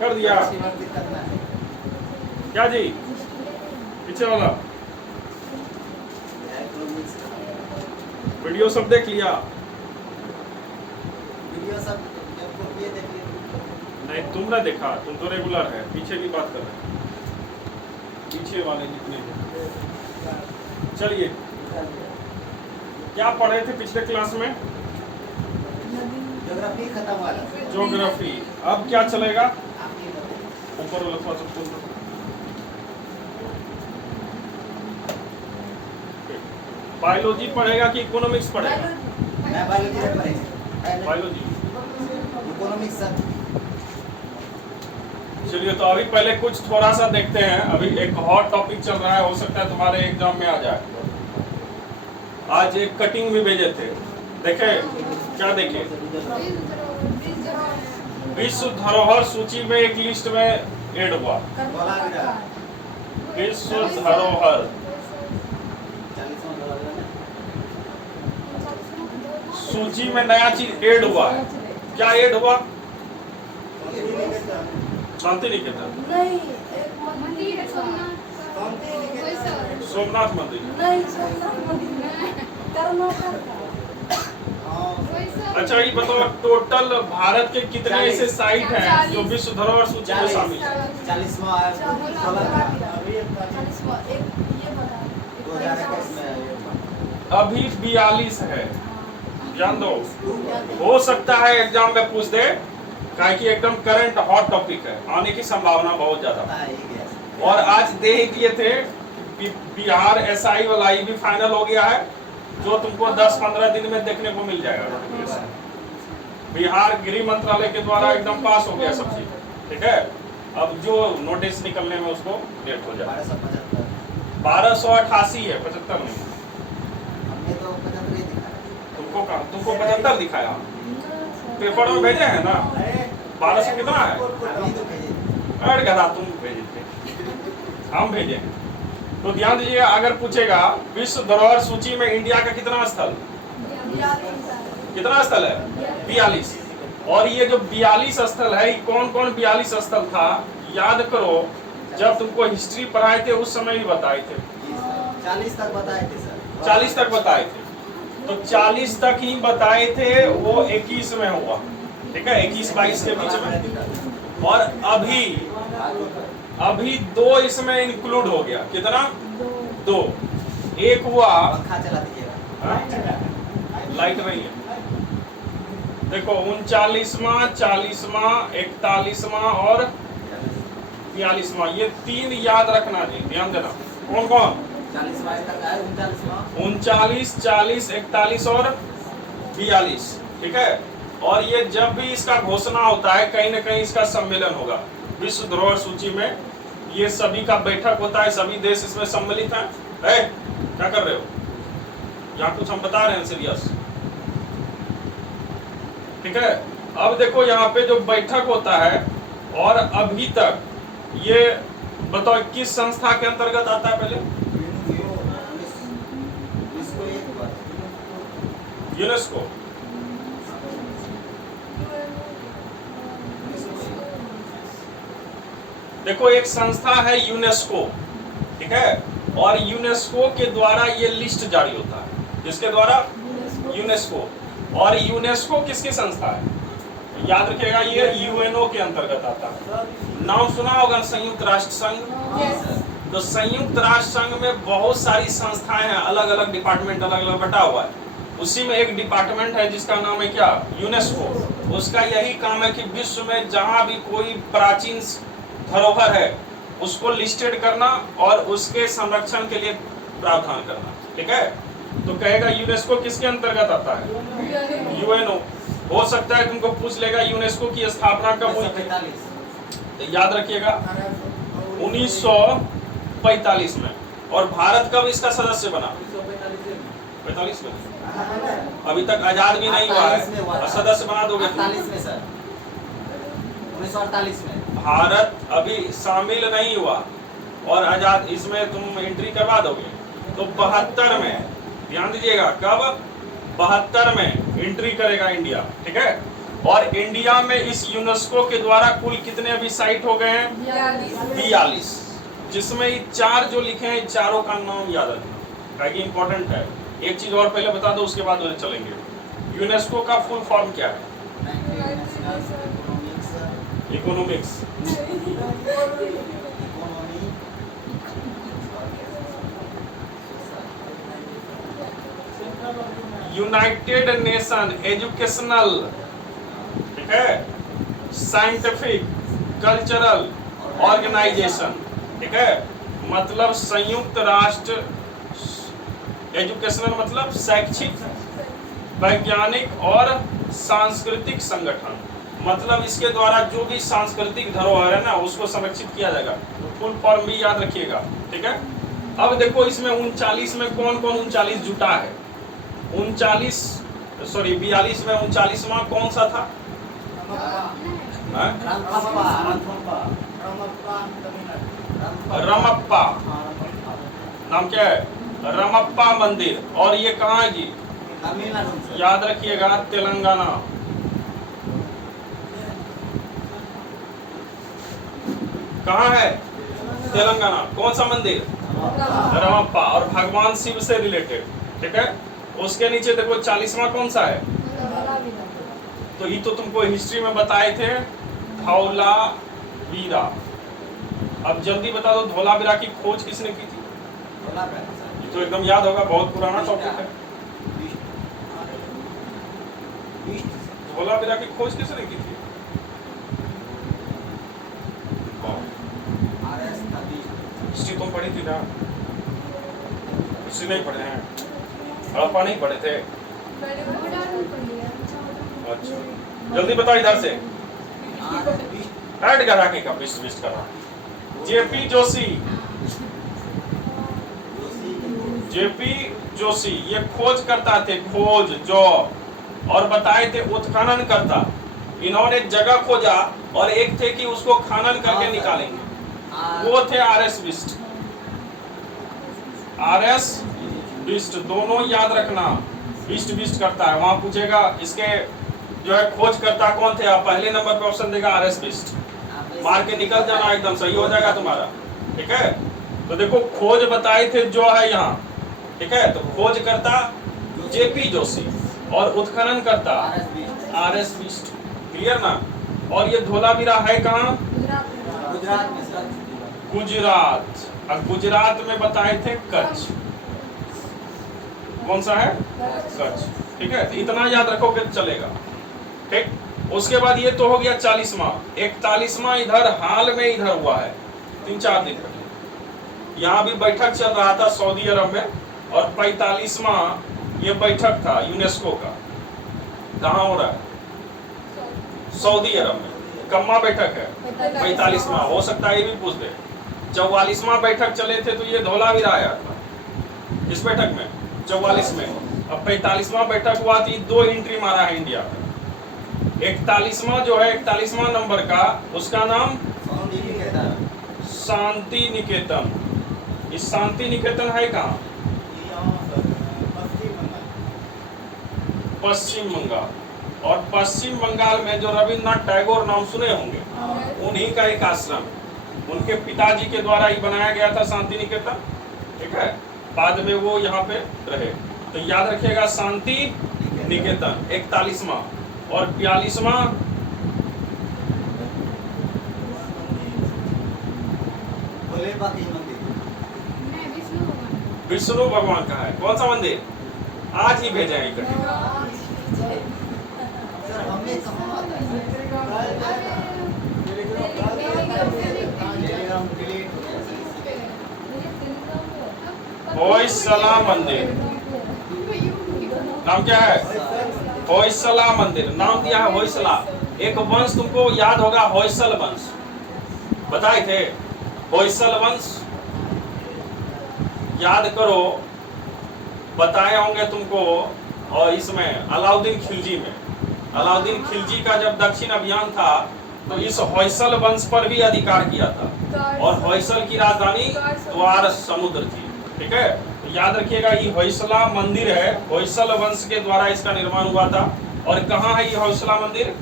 कर दिया क्या जी? पीछे वाला वीडियो सब देख लिया? वीडियो सब ये देखिए। नहीं तुमने देखा, तुम तो रेगुलर है, पीछे की बात कर रहे हैं, पीछे वाले जितने हैं। चलिए, क्या पढ़े थे पिछले क्लास में? ज्योग्राफी खत्म वाला। ज्योग्राफी। अब क्या चलेगा? आपकी बताइए। ऊपर वाला थोड़ा सा खोल दो। बायोलॉजी पढ़ेगा कि इकोनॉमिक्स पढ़ेगा? मैं बायोलॉजी में पढ़ेंगे। बायोलॉजी। Economics sir. चलिए, तो अभी पहले कुछ थोड़ा सा देखते हैं। अभी एक हॉट टॉपिक चल रहा है, हो सकता है तुम्हारे एग्जाम में आ जाए। आज एक कटिंग भी भेजे थे, देखे? क्या देखे? विश्व धरोहर सूची में एक लिस्ट में ऐड हुआ। विश्व धरोहर सूची में नया चीज ऐड हुआ है। क्या ऐड हुआ? शांति निकेतन नहीं, एक मंदिर है सोमनाथ मंदिर। नहीं, सोमनाथ मंदिर कर्नाटक का। अच्छा, ये बताओ टोटल भारत के कितने ऐसे साइट हैं जो विश्व धरोहर सूची में शामिल है? 40वां एक ये बता। 2021 में अभी 42 है, ध्यान दो। हो सकता है एग्जाम में पूछ दे, काहे कि एकदम करंट हॉट टॉपिक है, आने की संभावना बहुत ज्यादा। और आज दे ही दिए थे बिहार एसआई वाला, ये भी फाइनल हो गया है, जो तुमको 10-15 दिन में देखने को मिल जाएगा नोटिफिकेशन। बिहार गृह मंत्रालय के द्वारा एकदम पास हो गया सब चीज, ठीक है। अब जो नोटिस निकलने में उसको लेट हो जाए। 1288 है, 75 नहीं। हमने तो 75 ही दिखाया। तुमको 75 दिखाया, पेपर में भेजे हैं ना? 1200 कितना है? अभी तो भेजे। अरे गधा, तुम भेजे थे, हम भेजे हैं। तो ध्यान दीजिए, अगर पूछेगा विश्व धरोहर सूची में इंडिया का कितना स्थल, कितना स्थल है? 42। और ये जो 42 स्थल है, कौन कौन 42 स्थल था याद करो। जब तुमको हिस्ट्री पढ़ाए थे उस समय ही बताए थे। 40 तक बताए थे सर। 40 तक बताए थे, तो 40 तक ही बताए थे, वो 21 में हुआ, ठीक है, 21-22 के बीच में। और अभी 2 इसमें इंक्लूड हो गया। कितना? 2। एक हुआ, पंखा चला दीजिएगा। लाइट नहीं है, देखो 39वां, 40वां, 41वां और 42वां, ये 3 याद रखना जी, ध्यान देना। कौन कौन? 40वां तक आया। 39, 40, 41 और 42, ठीक है। और ये जब भी इसका घोषणा होता है, कहीं ना कहीं इसका सम्मेलन होगा विश्व धरोहर सूची में। ये सभी का बैठक होता है, सभी देश इसमें सम्मिलित हैं। क्या कर रहे हो? यहाँ कुछ हम बता रहे हैं सीरियस, ठीक है। अब देखो यहाँ पे जो बैठक होता है, और अभी तक ये बताओ किस संस्था के अंतर्गत आता है? पहले यूनेस्को। देखो एक संस्था है यूनेस्को, ठीक है। और यूनेस्को के द्वारा ये लिस्ट जारी होता है। किसके द्वारा? यूनेस्को। और यूनेस्को किसकी संस्था है? याद रखिएगा, ये यूएनओ के अंतर्गत आता है। नाम सुना होगा संयुक्त राष्ट्र संघ। तो संयुक्त राष्ट्र संघ में बहुत सारी संस्थाएं हैं, अलग अलग डिपार्टमेंट अलग अलग बटा हुआ है। उसी में एक डिपार्टमेंट है जिसका नाम है क्या? यूनेस्को। उसका यही काम है कि विश्व में जहां भी कोई प्राचीन धरोहर है उसको लिस्टेड करना और उसके संरक्षण के लिए प्रावधान करना, ठीक है। तो कहेगा यूनेस्को किसके अंतर्गत आता है? यूएनओ। हो सकता है तुमको पूछ लेगा यूनेस्को की स्थापना कब हुई थी? तो याद रखिएगा 1945 में। और भारत कब इसका सदस्य बना? 45 में। अभी तक आजाद भी नहीं हुआ है और सदस्य बना दोगे? 48 में सर, 1948 में। भारत अभी शामिल नहीं हुआ और आजाद, इसमें तुम एंट्री करवा दोगे तो 72 में, ध्यान दीजिएगा, कब? 72 में एंट्री करेगा इंडिया, ठीक है। और इंडिया में इस यूनेस्को के द्वारा कुल कितने अभी साइट हो गए हैं? 42, जिसमें ये 4 जो लिखे हैं, चारों का नाम याद रखना, कि इंपॉर्टेंट है। एक चीज और पहले बता दो, उसके बाद उधर चलेंगे। यूनेस्को का फुल फॉर्म क्या है? इकोनॉमिक्स, यूनाइटेड नेशन एजुकेशनल, ठीक है, साइंटिफिक कल्चरल ऑर्गेनाइजेशन, ठीक है, मतलब संयुक्त राष्ट्र, एजुकेशनल मतलब शैक्षिक, वैज्ञानिक और सांस्कृतिक संगठन, मतलब इसके द्वारा जो भी सांस्कृतिक धरोहर है ना, उसको संरक्षित किया जाएगा। फुल फॉर्म भी याद रखिएगा, ठीक है। अब देखो इसमें 39 में कौन कौन 39 जुटा है? 42 में 39वां कौन सा था? रमप्पा, नाम क्या है? रमप्पा मंदिर। और ये कहाँ है जी? याद रखिएगा, तेलंगाना। कहाँ है? तेलंगाना। कौन सा मंदिर? रमप्पा, और भगवान शिव से रिलेटेड, ठीक है। उसके नीचे देखो 40वां कौन सा है? तो ये तो तुमको हिस्ट्री में बताए थे, धौलावीरा। अब जल्दी बता दो, धौलावीरा की खोज किसने की थी? ये तो एकदम याद होगा, बहुत पुराना टॉपिक है। धौलावीरा की खोज किसने की थी? हिस्ट्री तुम पढ़ी थी ना? हिस्ट्री नहीं पढ़े हैं? हड़प्पा नहीं पढ़े थे? अच्छा, जल्दी बताओ इधर से। ऐड करा के का विस्ट करा। जेपी जोशी, जेपी जोशी ये खोज करता थे, खोज जो, और बताए थे उत्खनन करता। इन्होंने जगह खोजा और एक थे कि उसको खनन करके निकालेंगे, वो थे आरएस बिस्ट। आरएस बिस्ट, दोनों याद रखना। बिस्ट करता है, वहां पूछेगा इसके जो है खोज करता कौन थे, आप पहले नंबर पे ऑप्शन देगा आरएस बिस्ट। मार के निकल जाना, एकदम सही हो जाएगा तुम्हारा, ठीक है। तो देखो खोज बताए थे जो है यहाँ, ठीक है। तो खोज करता जेपी जोशी और उत्खनन करता आरएस बिस्ट, क्लियर ना। और ये धौलावीरा है कहाँ? गुजरात। और गुजरात में बताए थे कच्छ। कौन सा है? कच्छ, ठीक है। तो इतना याद रखोगे तो चलेगा, ठीक। उसके बाद ये तो हो गया 40वां। 41वां इधर हाल में इधर हुआ है, 3-4 दिन पहले। यहाँ भी बैठक चल रहा था सऊदी अरब में, और 45वां ये बैठक था यूनेस्को का। कहाँ हो रहा है? सऊदी अरब में। कम्मा बैठक है? 45वां। हो सकता है ये भी पूछ दे। 44वां बैठक चले थे तो ये धौलावीरा आया था इस बैठक में, 44 में। अब 45वां बैठक हुआ थी, 2 एंट्री मारा है इंडिया में। 41वां जो है, 41वां नंबर का, उसका नाम शांति निकेतन। इस शांति निकेतन है कहाँ? पश्चिम बंगाल। और पश्चिम बंगाल में जो रविन्द्रनाथ टैगोर नाम सुने होंगे, उन्हीं का एक आश्रम, उनके पिताजी के द्वारा ही बनाया गया था शांति निकेतन, ठीक है। बाद में वो यहाँ पे रहे। तो याद रखिएगा शांति निकेतन 41वां। और 42वां विष्णु भगवान का है। कौन सा मंदिर? आज ही भेजा है होयसला मंदिर। नाम क्या है? होयसला मंदिर, नाम दिया है होयसला। एक वंश तुमको याद होगा, होयसल वंश बताए थे। होयसल वंश याद करो, बताए होंगे तुमको। और इसमें अलाउद्दीन खिलजी में, अलाउद्दीन खिलजी का जब दक्षिण अभियान था तो इस होयसल वंश पर भी अधिकार किया था। और होयसल की राजधानी द्वार समुद्र थी, ठीक है। तो याद रखिएगा, ये होयसला मंदिर है, होयसल वंश के द्वारा इसका निर्माण हुआ था। और कहाँ है ये हौसला मंदिर?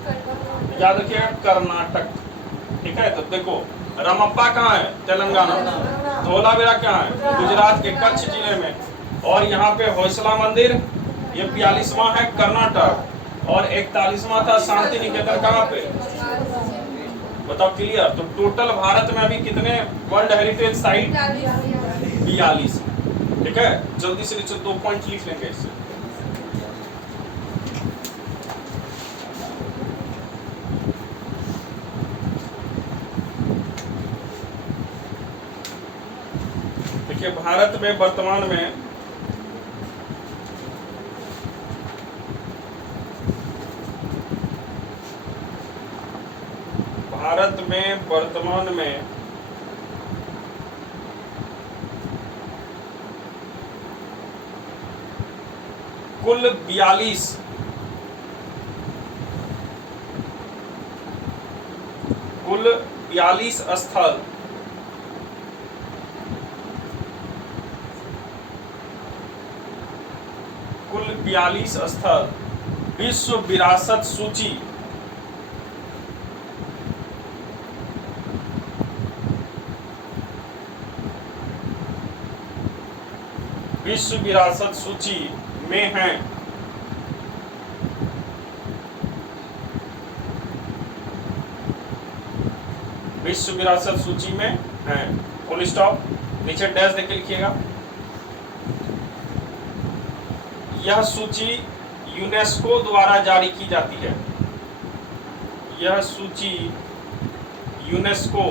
याद रखिएगा, कर्नाटक। ठीक है, तो देखो रमप्पा कहाँ है? तेलंगाना। धोलावीरा कहाँ है? गुजरात के कच्छ जिले में। और यहाँ पे हौसला मंदिर ये 42वां है कर्नाटक, और 41वां था शांति निकेतन कहाँ पे? बताओ क्लियर? तो टोटल भारत में अभी कितने वर्ल्ड हेरिटेज साइट? 42। ठीक है, जल्दी से नीचे 2 पॉइंट लिख लेंगे इससे। देखिए भारत में वर्तमान में कुल 42 स्थल विश्व विरासत सूची में हैं। विश्व विरासत सूची में हैं। फुल स्टॉप, नीचे डैश देके लिखिएगा। यह सूची यूनेस्को द्वारा जारी की जाती है। यह सूची यूनेस्को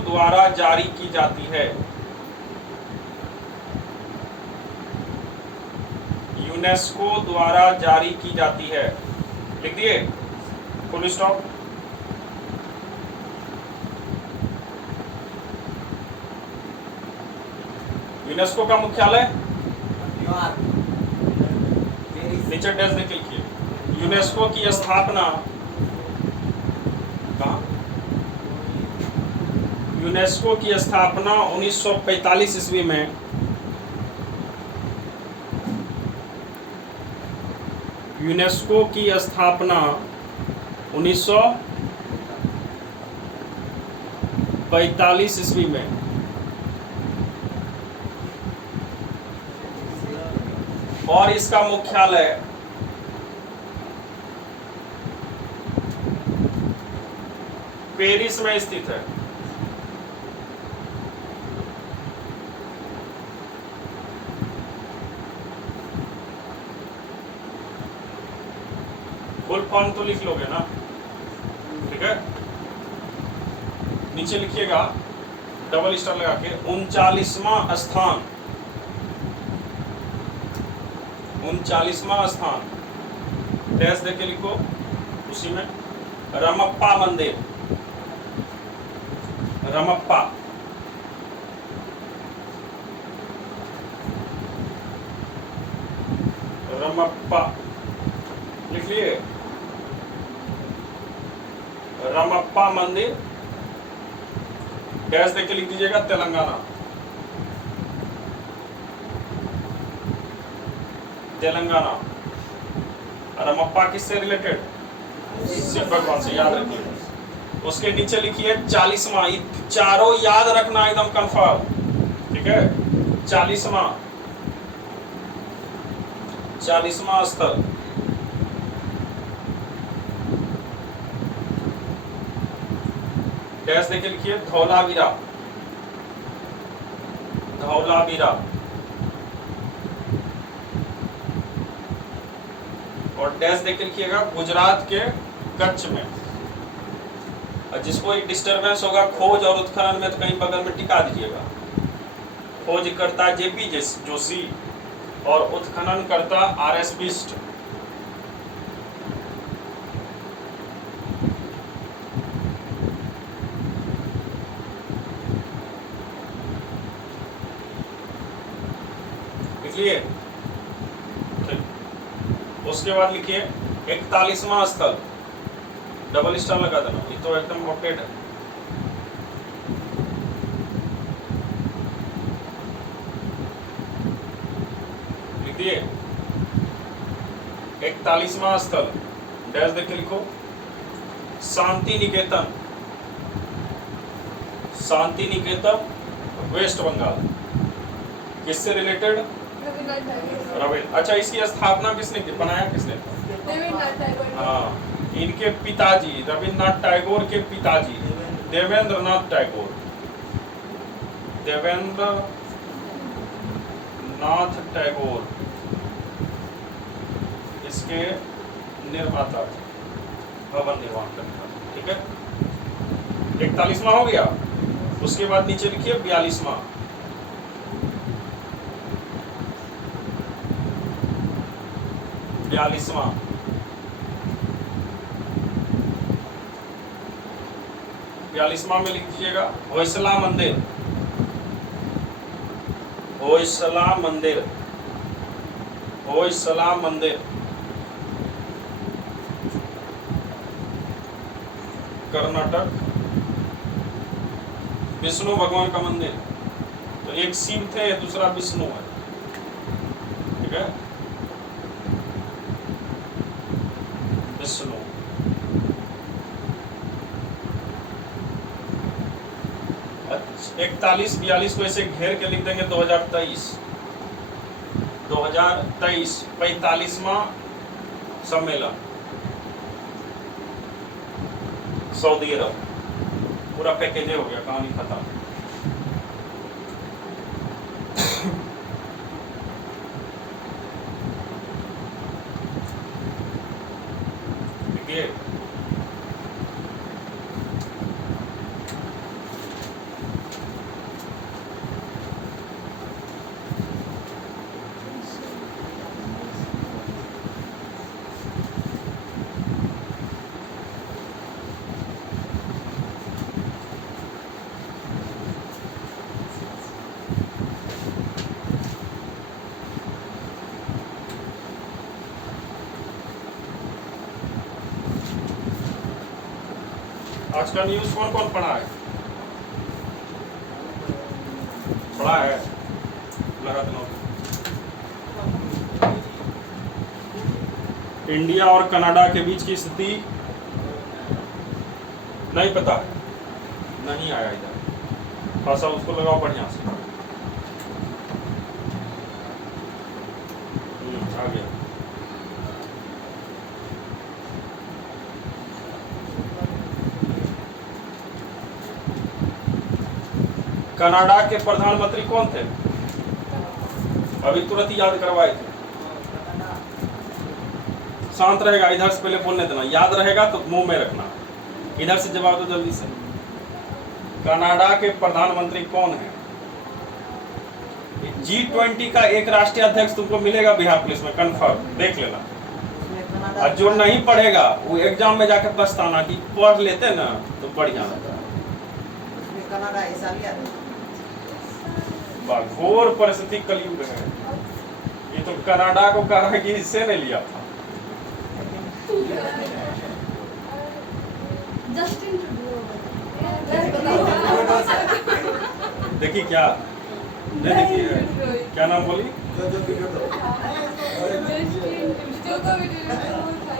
द्वारा जारी की जाती है। यूनेस्को द्वारा जारी की जाती है। लिख दिए? Full stop. यूनेस्को का मुख्यालय न्यूयॉर्क, पेरिस। नीचे डैश देके लिखिए। यूनेस्को की स्थापना कहाँ? यूनेस्को की स्थापना 1945 ईस्वी में यूनेस्को की स्थापना 1945 ईस्वी में और इसका मुख्यालय पेरिस में स्थित है। फुल फॉर्म तो लिख लोगे ना? ठीक है, नीचे लिखिएगा डबल स्टार लगा के 39वां स्थान। 39वां स्थान डैश देके लिखो, उसी में रमप्पा मंदिर। रमप्पा लिख लिए? रमप्पा मंदिर डैश देके लिख दीजिएगा तेलंगाना। रमप्पा किससे रिलेटेड? शिव भगवान से, याद रखिए। उसके नीचे लिखिए 40वां। चारों याद रखना एकदम कंफर्म। ठीक है, 40वां स्थल डैश देके लिखिए धौलावीरा। और डैश देके लिखिएगा गुजरात के कच्छ में। और जिसको एक डिस्टरबेंस होगा खोज और उत्खनन में, तो कहीं बगल में टिका दीजिएगा। खोज करता जेपी जोशी और उत्खनन करता RS बिष्ट। लिखिए। उसके बाद लिखिए 41वां स्थल, डबल स्टार लगा देना, ये तो एकदम नोटेड है। लिख लिखिए 41वां स्थल डैश देख के लिखो शांति निकेतन। शांति निकेतन वेस्ट बंगाल। किससे रिलेटेड? रविन्द्रनाथ टैगोर। रविंद्र। अच्छा, इसकी स्थापना किसने की, बनाया किसने? रविन्द्रनाथ टैगोर। हाँ, इनके पिताजी रविन्द्रनाथ टैगोर के पिताजी देवेंद्रनाथ टैगोर, देवेंद्र नाथ टैगोर इसके निर्माता थे, भवन निर्माण करने वाले। ठीक है, 41वां हो गया। उसके बाद नीचे लिखिए 42वां। 42वां 42वां में लिख दीजिएगा होयसला मंदिर। होयसला मंदिर, होयसला मंदिर कर्नाटक। विष्णु भगवान का मंदिर, तो एक शिव थे, दूसरा विष्णु है। ठीक है, विष्णु। अच्छा, 41-42 को ऐसे घेर के लिख देंगे 2023। 2023 45वां सम्मेलन सऊदी अरब। पूरा पैकेज हो गया, कहानी खत्म। देखिए आज का न्यूज कौन कौन पढ़ा है? पढ़ा है लगा दो। इंडिया और कनाडा के बीच की स्थिति नहीं पता है, नहीं आया इधर। खासा उसको लगाओ बढ़िया से। आ गया। कनाडा के प्रधानमंत्री कौन थे? अभी तुरंत याद करवाए थे। शांत रहेगा, इधर से पहले बोलने देना, याद रहेगा तो मुंह में रखना। इधर से जवाब दो जल्दी से। कनाडा के प्रधानमंत्री कौन है? G20 का एक राष्ट्रीय अध्यक्ष तुमको मिलेगा बिहार पुलिस में, कंफर्म, देख लेना। और जो नहीं पढ़ेगा वो एग्जाम में जाकर पछताना कि पढ़ लेते ना तो बढ़िया होता। कनाडा हिस्सा लिया था। घोर परिस्थिति कलयुग है। ये तो कनाडा को कह रहा है कि हिस्से नहीं लिया था। Justin Trudeau. देखिए क्या, देखिए क्या नाम बोली?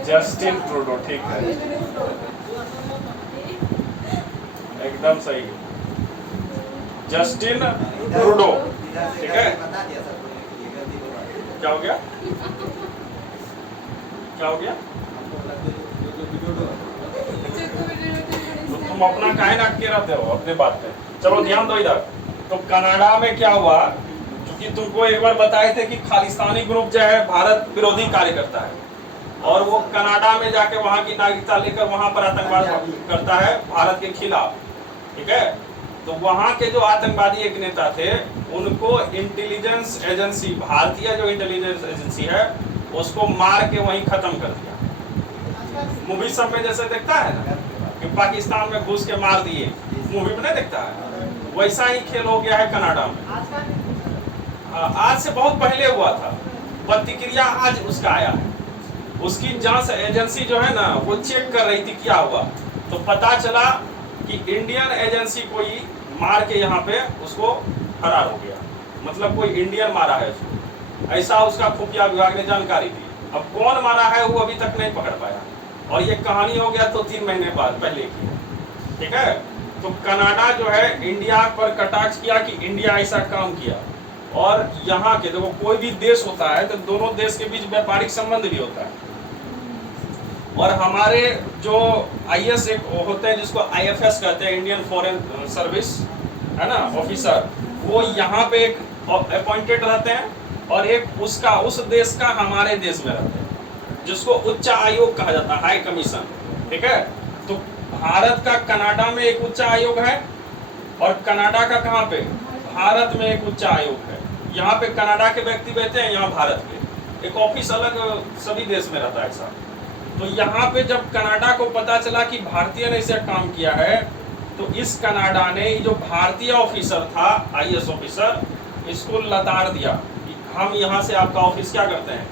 Justin Trudeau. ठीक है, एकदम सही, जस्टिन ट्रूडो। ठीक है, क्या हो गया? क्या हो गया? तो तुम अपना काहे नाक के रहते हो अपने बात पे? चलो ध्यान दो इधर। तो कनाडा में क्या हुआ, क्योंकि तुमको एक बार बताए थे कि खालिस्तानी ग्रुप जो है भारत विरोधी कार्य करता है, और वो कनाडा में जाके वहां की नागरिकता लेकर वहां पर आतंकवाद करता है भारत के खिलाफ। ठीक है, तो वहां के जो आतंकवादी एक नेता थे उनको इंटेलिजेंस एजेंसी, भारतीय जो इंटेलिजेंस एजेंसी है उसको मार के वहीं खत्म कर दिया। मूवी सब में जैसे देखता है ना कि पाकिस्तान में घुस के मार दिए, मूवी में नहीं देखता है, वैसा ही खेल हो गया है कनाडा में। आज से बहुत पहले हुआ था, प्रतिक्रिया आज उसका आया है। उसकी जांच एजेंसी जो है ना वो चेक कर रही थी क्या हुआ, तो पता चला कि इंडियन एजेंसी कोई मार के यहाँ पे उसको फरार हो गया, मतलब कोई इंडियन मारा है उसको। ऐसा उसका खुफिया विभाग ने जानकारी दी। अब कौन मारा है वो अभी तक नहीं पकड़ पाया, और ये कहानी हो गया तो 3 महीने बाद पहले की, ठीक है। तो कनाडा जो है इंडिया पर कटाक्ष किया कि इंडिया ऐसा काम किया, और यहाँ के देखो कोई भी देश होता है तो दोनों देश के बीच व्यापारिक संबंध भी होता है, और हमारे जो IS एक होते हैं जिसको IFS कहते हैं, इंडियन फॉरेन सर्विस, है ना, ऑफिसर, वो यहाँ पे एक अपॉइंटेड रहते हैं, और एक उसका उस देश का हमारे देश में रहते हैं, जिसको उच्च आयोग कहा जाता है, हाई कमीशन, ठीक है। तो भारत का कनाडा में एक उच्च आयोग है, और कनाडा का कहाँ पे, भारत में एक उच्च आयोग है। यहाँ पे कनाडा के व्यक्ति बैठते हैं, यहाँ भारत के, एक ऑफिस अलग सभी देश में रहता है ऐसा। तो यहाँ पे जब कनाडा को पता चला कि भारतीय ने ऐसा काम किया है, तो इस कनाडा ने जो भारतीय ऑफिसर था, IS ऑफिसर, इसको लताड़ दिया कि हम यहाँ से आपका ऑफिस क्या करते हैं,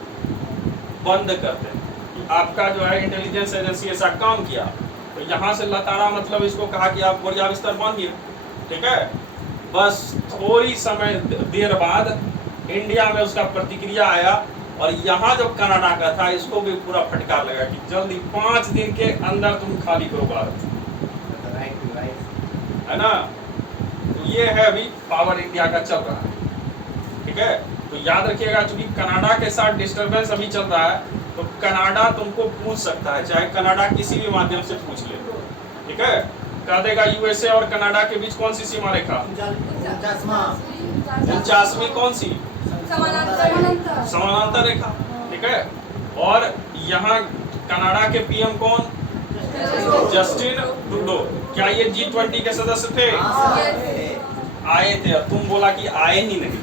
बंद करते हैं, कि आपका जो है इंटेलिजेंस एजेंसी ऐसा काम किया। तो यहाँ से लताड़ा मतलब इसको कहा कि आप बोरिया बिस्तर बांधिए, ठीक है। बस थोड़ी समय देर बाद इंडिया में उसका प्रतिक्रिया आया, और यहाँ जो कनाडा का था इसको भी पूरा फटकार लगा कि जल्दी 5 दिन के अंदर तुम खाली करो भारत, है ना। तो ये है अभी पावर इंडिया का चल रहा है, ठीक है। तो याद रखिएगा, चूंकि कनाडा के साथ डिस्टरबेंस अभी चल रहा है, तो कनाडा तुमको पूछ सकता है, चाहे कनाडा किसी भी माध्यम से पूछ ले, ठीक है। कह देगा USA और कनाडा के बीच कौन सी सीमा रेखा, 49वीं कौन सी, समानांतर रेखा, ठीक है। और यहाँ कनाडा के PM कौन, जस्टिन ट्रूडो। क्या ये G20 के सदस्य थे, आए थे, और तुम बोला कि आए ही नहीं,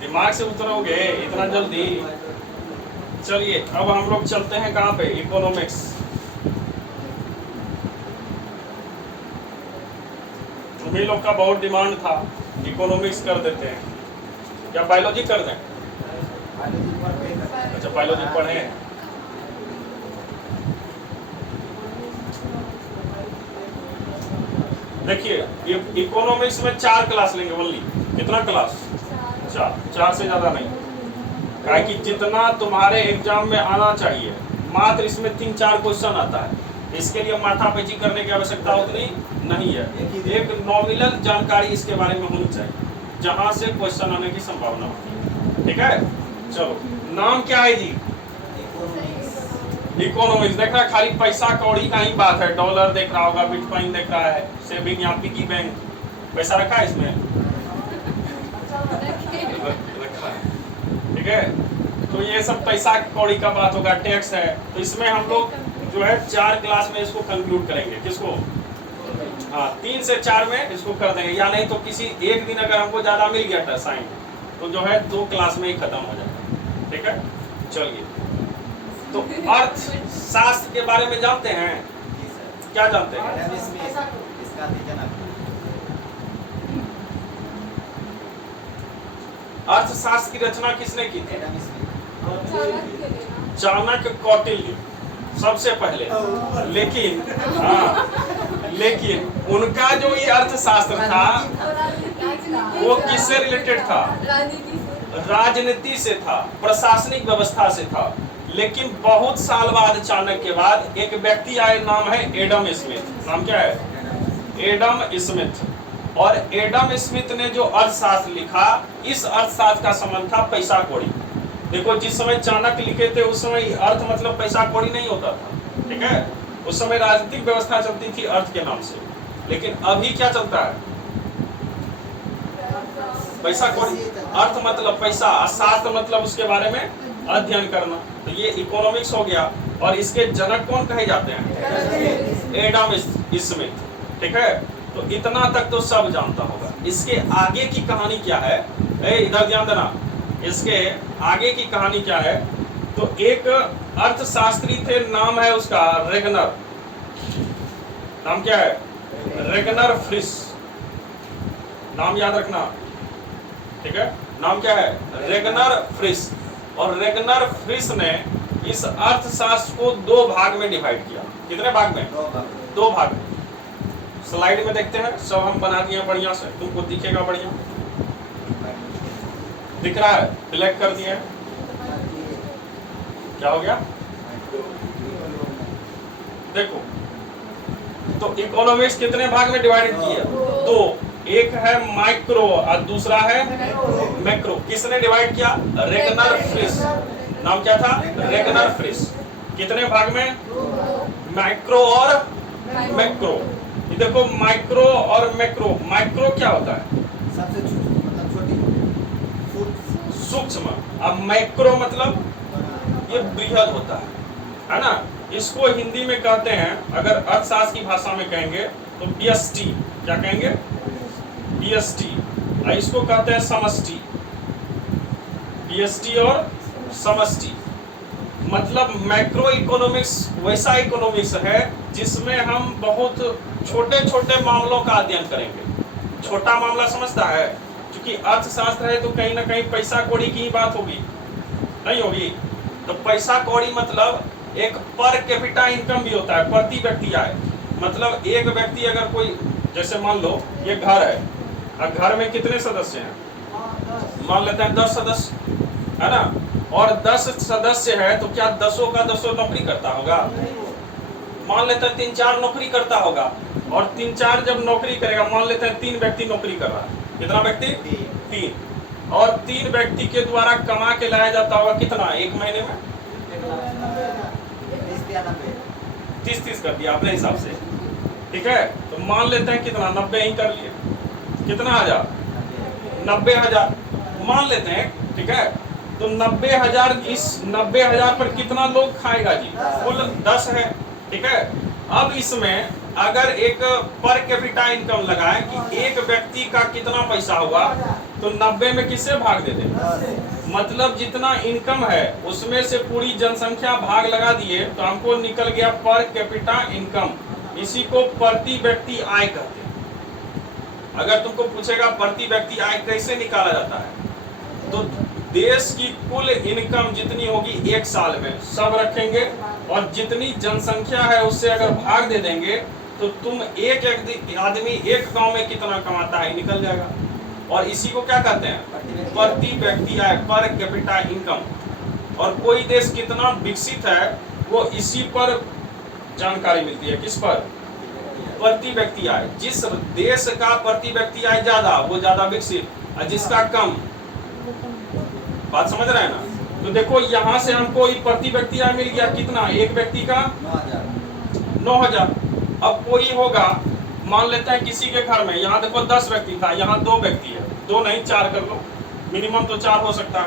दिमाग से उतरोगे इतना जल्दी। चलिए अब हम लोग चलते हैं कहाँ पे, इकोनॉमिक्स। तुम्ही लोग का बहुत डिमांड था, इकोनॉमिक्स कर देते हैं, या बायोलॉजी कर दें, अच्छा बायोलॉजी पढ़े। देखिए इकोनॉमिक्स में 4 क्लास लेंगे ओनली, कितना क्लास, 4 से ज्यादा नहीं, काहे कि जितना तुम्हारे एग्जाम में आना चाहिए, मात्र इसमें 3-4 क्वेश्चन आता है, इसके लिए माथापैची करने की आवश्यकता उतनी नहीं है। एक नॉमिनल जानकारी इसके बारे में होनी चाहिए, जहां से क्वेश्चन आने की संभावना होती है, ठीक है। चलो नाम क्या है जी, इकोनॉमिक्स। देख रहा है, खाली पैसा कौड़ी का ही बात है, डॉलर देख रहा होगा, बिटकॉइन देख रहा है, सेविंग या पिगी बैंक, पैसा रखा है इसमें, रखा है, ठीक है। तो ये सब पैसा कौड़ी का बात होगा, टैक्स है। तो इसमें हम लोग जो है 4 क्लास में इसको कंक्लूड करेंगे, किसको, हाँ 3 से 4 में इसको कर देंगे, या नहीं तो किसी एक दिन अगर हमको ज्यादा मिल गया था साइन, तो जो है 2 क्लास में ही खत्म हो जाएगा, ठीक है। चलिए, तो अर्थशास्त्र के बारे में जानते हैं, क्या जानते हैं, अर्थशास्त्र की रचना किसने की थी, चाणक्य कौटिल्य सबसे पहले। लेकिन लेकिन उनका जो ये अर्थशास्त्र था वो किससे रिलेटेड था, राजनीति से था, प्रशासनिक व्यवस्था से था। लेकिन बहुत साल बाद, चाणक्य के बाद, एक व्यक्ति आए, नाम है एडम स्मिथ। नाम क्या है, एडम स्मिथ। और एडम स्मिथ ने जो अर्थशास्त्र लिखा, इस अर्थशास्त्र का संबंध था पैसा कौड़ी। देखो, जिस समय चाणक्य लिखे थे उस समय अर्थ मतलब पैसा कौड़ी नहीं होता था, ठीक है। उस समय राजनीतिक व्यवस्था चलती थी अर्थ के नाम से। लेकिन अभी क्या चलता है, पैसा कौड़ी, अर्थ मतलब पैसा, शास्त्र मतलब उसके बारे में अध्ययन करना। तो ये इकोनॉमिक्स हो गया। और इसके जनक कौन कहे जाते हैं, एडम स्मिथ, ठीक है। तो इतना तक तो सब जानता होगा। इसके आगे की कहानी क्या है, इधर ध्यान देना, इसके आगे की कहानी क्या है। तो एक अर्थशास्त्री थे, नाम है उसका रेगनर। नाम क्या है, रेगनर फ्रिस। नाम याद रखना, ठीक है। नाम क्या है, रेगनर फ्रिस। और रेगनर फ्रिस ने इस अर्थशास्त्र को 2 भाग में डिवाइड किया। कितने भाग में, 2 भाग में। स्लाइड में देखते हैं, सब हम बना दिए बढ़िया से, तुमको दिखेगा बढ़िया। दिख रहा है, ब्लैक कर दिया है, क्या हो गया देखो। तो इकोनॉमिक्स कितने भाग में डिवाइडेड किया? दो, एक है माइक्रो और दूसरा है मैक्रो। किसने डिवाइड किया? रेगनर फ्रिश। नाम क्या था? रेगनर फ्रिश। कितने भाग में? माइक्रो और मैक्रो। ये देखो माइक्रो और मैक्रो। माइक्रो क्या होता है? सबसे मतलब छोटी सूक्ष्म। अब मैक्रो मतलब ये बृहद होता है ना। इसको हिंदी में कहते हैं, अगर अर्थशास्त्र की भाषा में कहेंगे तो व्यष्टि। क्या कहेंगे? व्यष्टि। और इसको कहते हैं समष्टि। व्यष्टि और समष्टि मतलब मैक्रो इकोनॉमिक्स वैसा इकोनॉमिक्स है जिसमें हम बहुत छोटे छोटे मामलों का अध्ययन करेंगे। छोटा मामला समझता है, क्योंकि अर्थशास्त्र है तो कहीं ना कहीं पैसा कौड़ी की ही बात होगी, नहीं होगी? तो पैसा कौड़ी मतलब एक पर कैपिटा इनकम भी होता है, प्रति व्यक्ति आय। मतलब एक व्यक्ति अगर कोई, जैसे मान लो ये घर है, और घर में कितने सदस्य हैं? मान लेते हैं 10 सदस्य, है ना। और 10 सदस्य है तो क्या 10 का 10 नौकरी करता होगा? मान लेते हैं 3-4 नौकरी करता होगा। और 3-4 जब नौकरी करेगा, मान लेते हैं 3 व्यक्ति नौकरी कर रहा है। कितना व्यक्ति? 3। और 3 व्यक्ति के द्वारा कमा के लाया जाता होगा कितना एक महीने में? 30 कर दिया अपने हिसाब से, ठीक है। तो मान लेते हैं कितना, 90 ही कर लिए। कितना हजार? 90,000 मान लेते हैं, ठीक है। तो 90,000, इस 90,000 पर कितना लोग खाएगा जी? कुल 10 है, ठीक है। अब इसमें अगर एक पर कैपिटा इनकम लगाए कि एक व्यक्ति का कितना पैसा हुआ, तो 90 में किससे भाग दे दें? मतलब जितना इनकम है उसमें से पूरी जनसंख्या भाग लगा दिए तो हमको निकल गया पर कैपिटा इनकम। इसी को प्रति व्यक्ति आय कहते हैं। अगर तुमको पूछेगा प्रति व्यक्ति आय कैसे निकाला जाता है, तो देश की कुल इनकम जितनी होगी एक साल में सब रखेंगे, और जितनी जनसंख्या है उससे अगर भाग दे देंगे तो तुम एक आदमी एक गांव में कितना कमाता है निकल जाएगा। और इसी को क्या कहते हैं? प्रति व्यक्ति आय, पर कैपिटा इनकम। और कोई देश कितना विकसित है वो इसी पर जानकारी मिलती है। किस पर? प्रति व्यक्ति आय। जिस देश का प्रति व्यक्ति आय ज्यादा वो ज्यादा विकसित, और जिसका कम। बात समझ रहे हैं ना। तो देखो यहाँ से हमको प्रति व्यक्ति आय मिल गया कितना, एक व्यक्ति का 9,000। अब कोई होगा, मान लेते हैं किसी के घर में, यहाँ देखो 10 व्यक्ति था, यहाँ 2 व्यक्ति है, 2 नहीं 4 कर लो, मिनिमम तो 4 हो सकता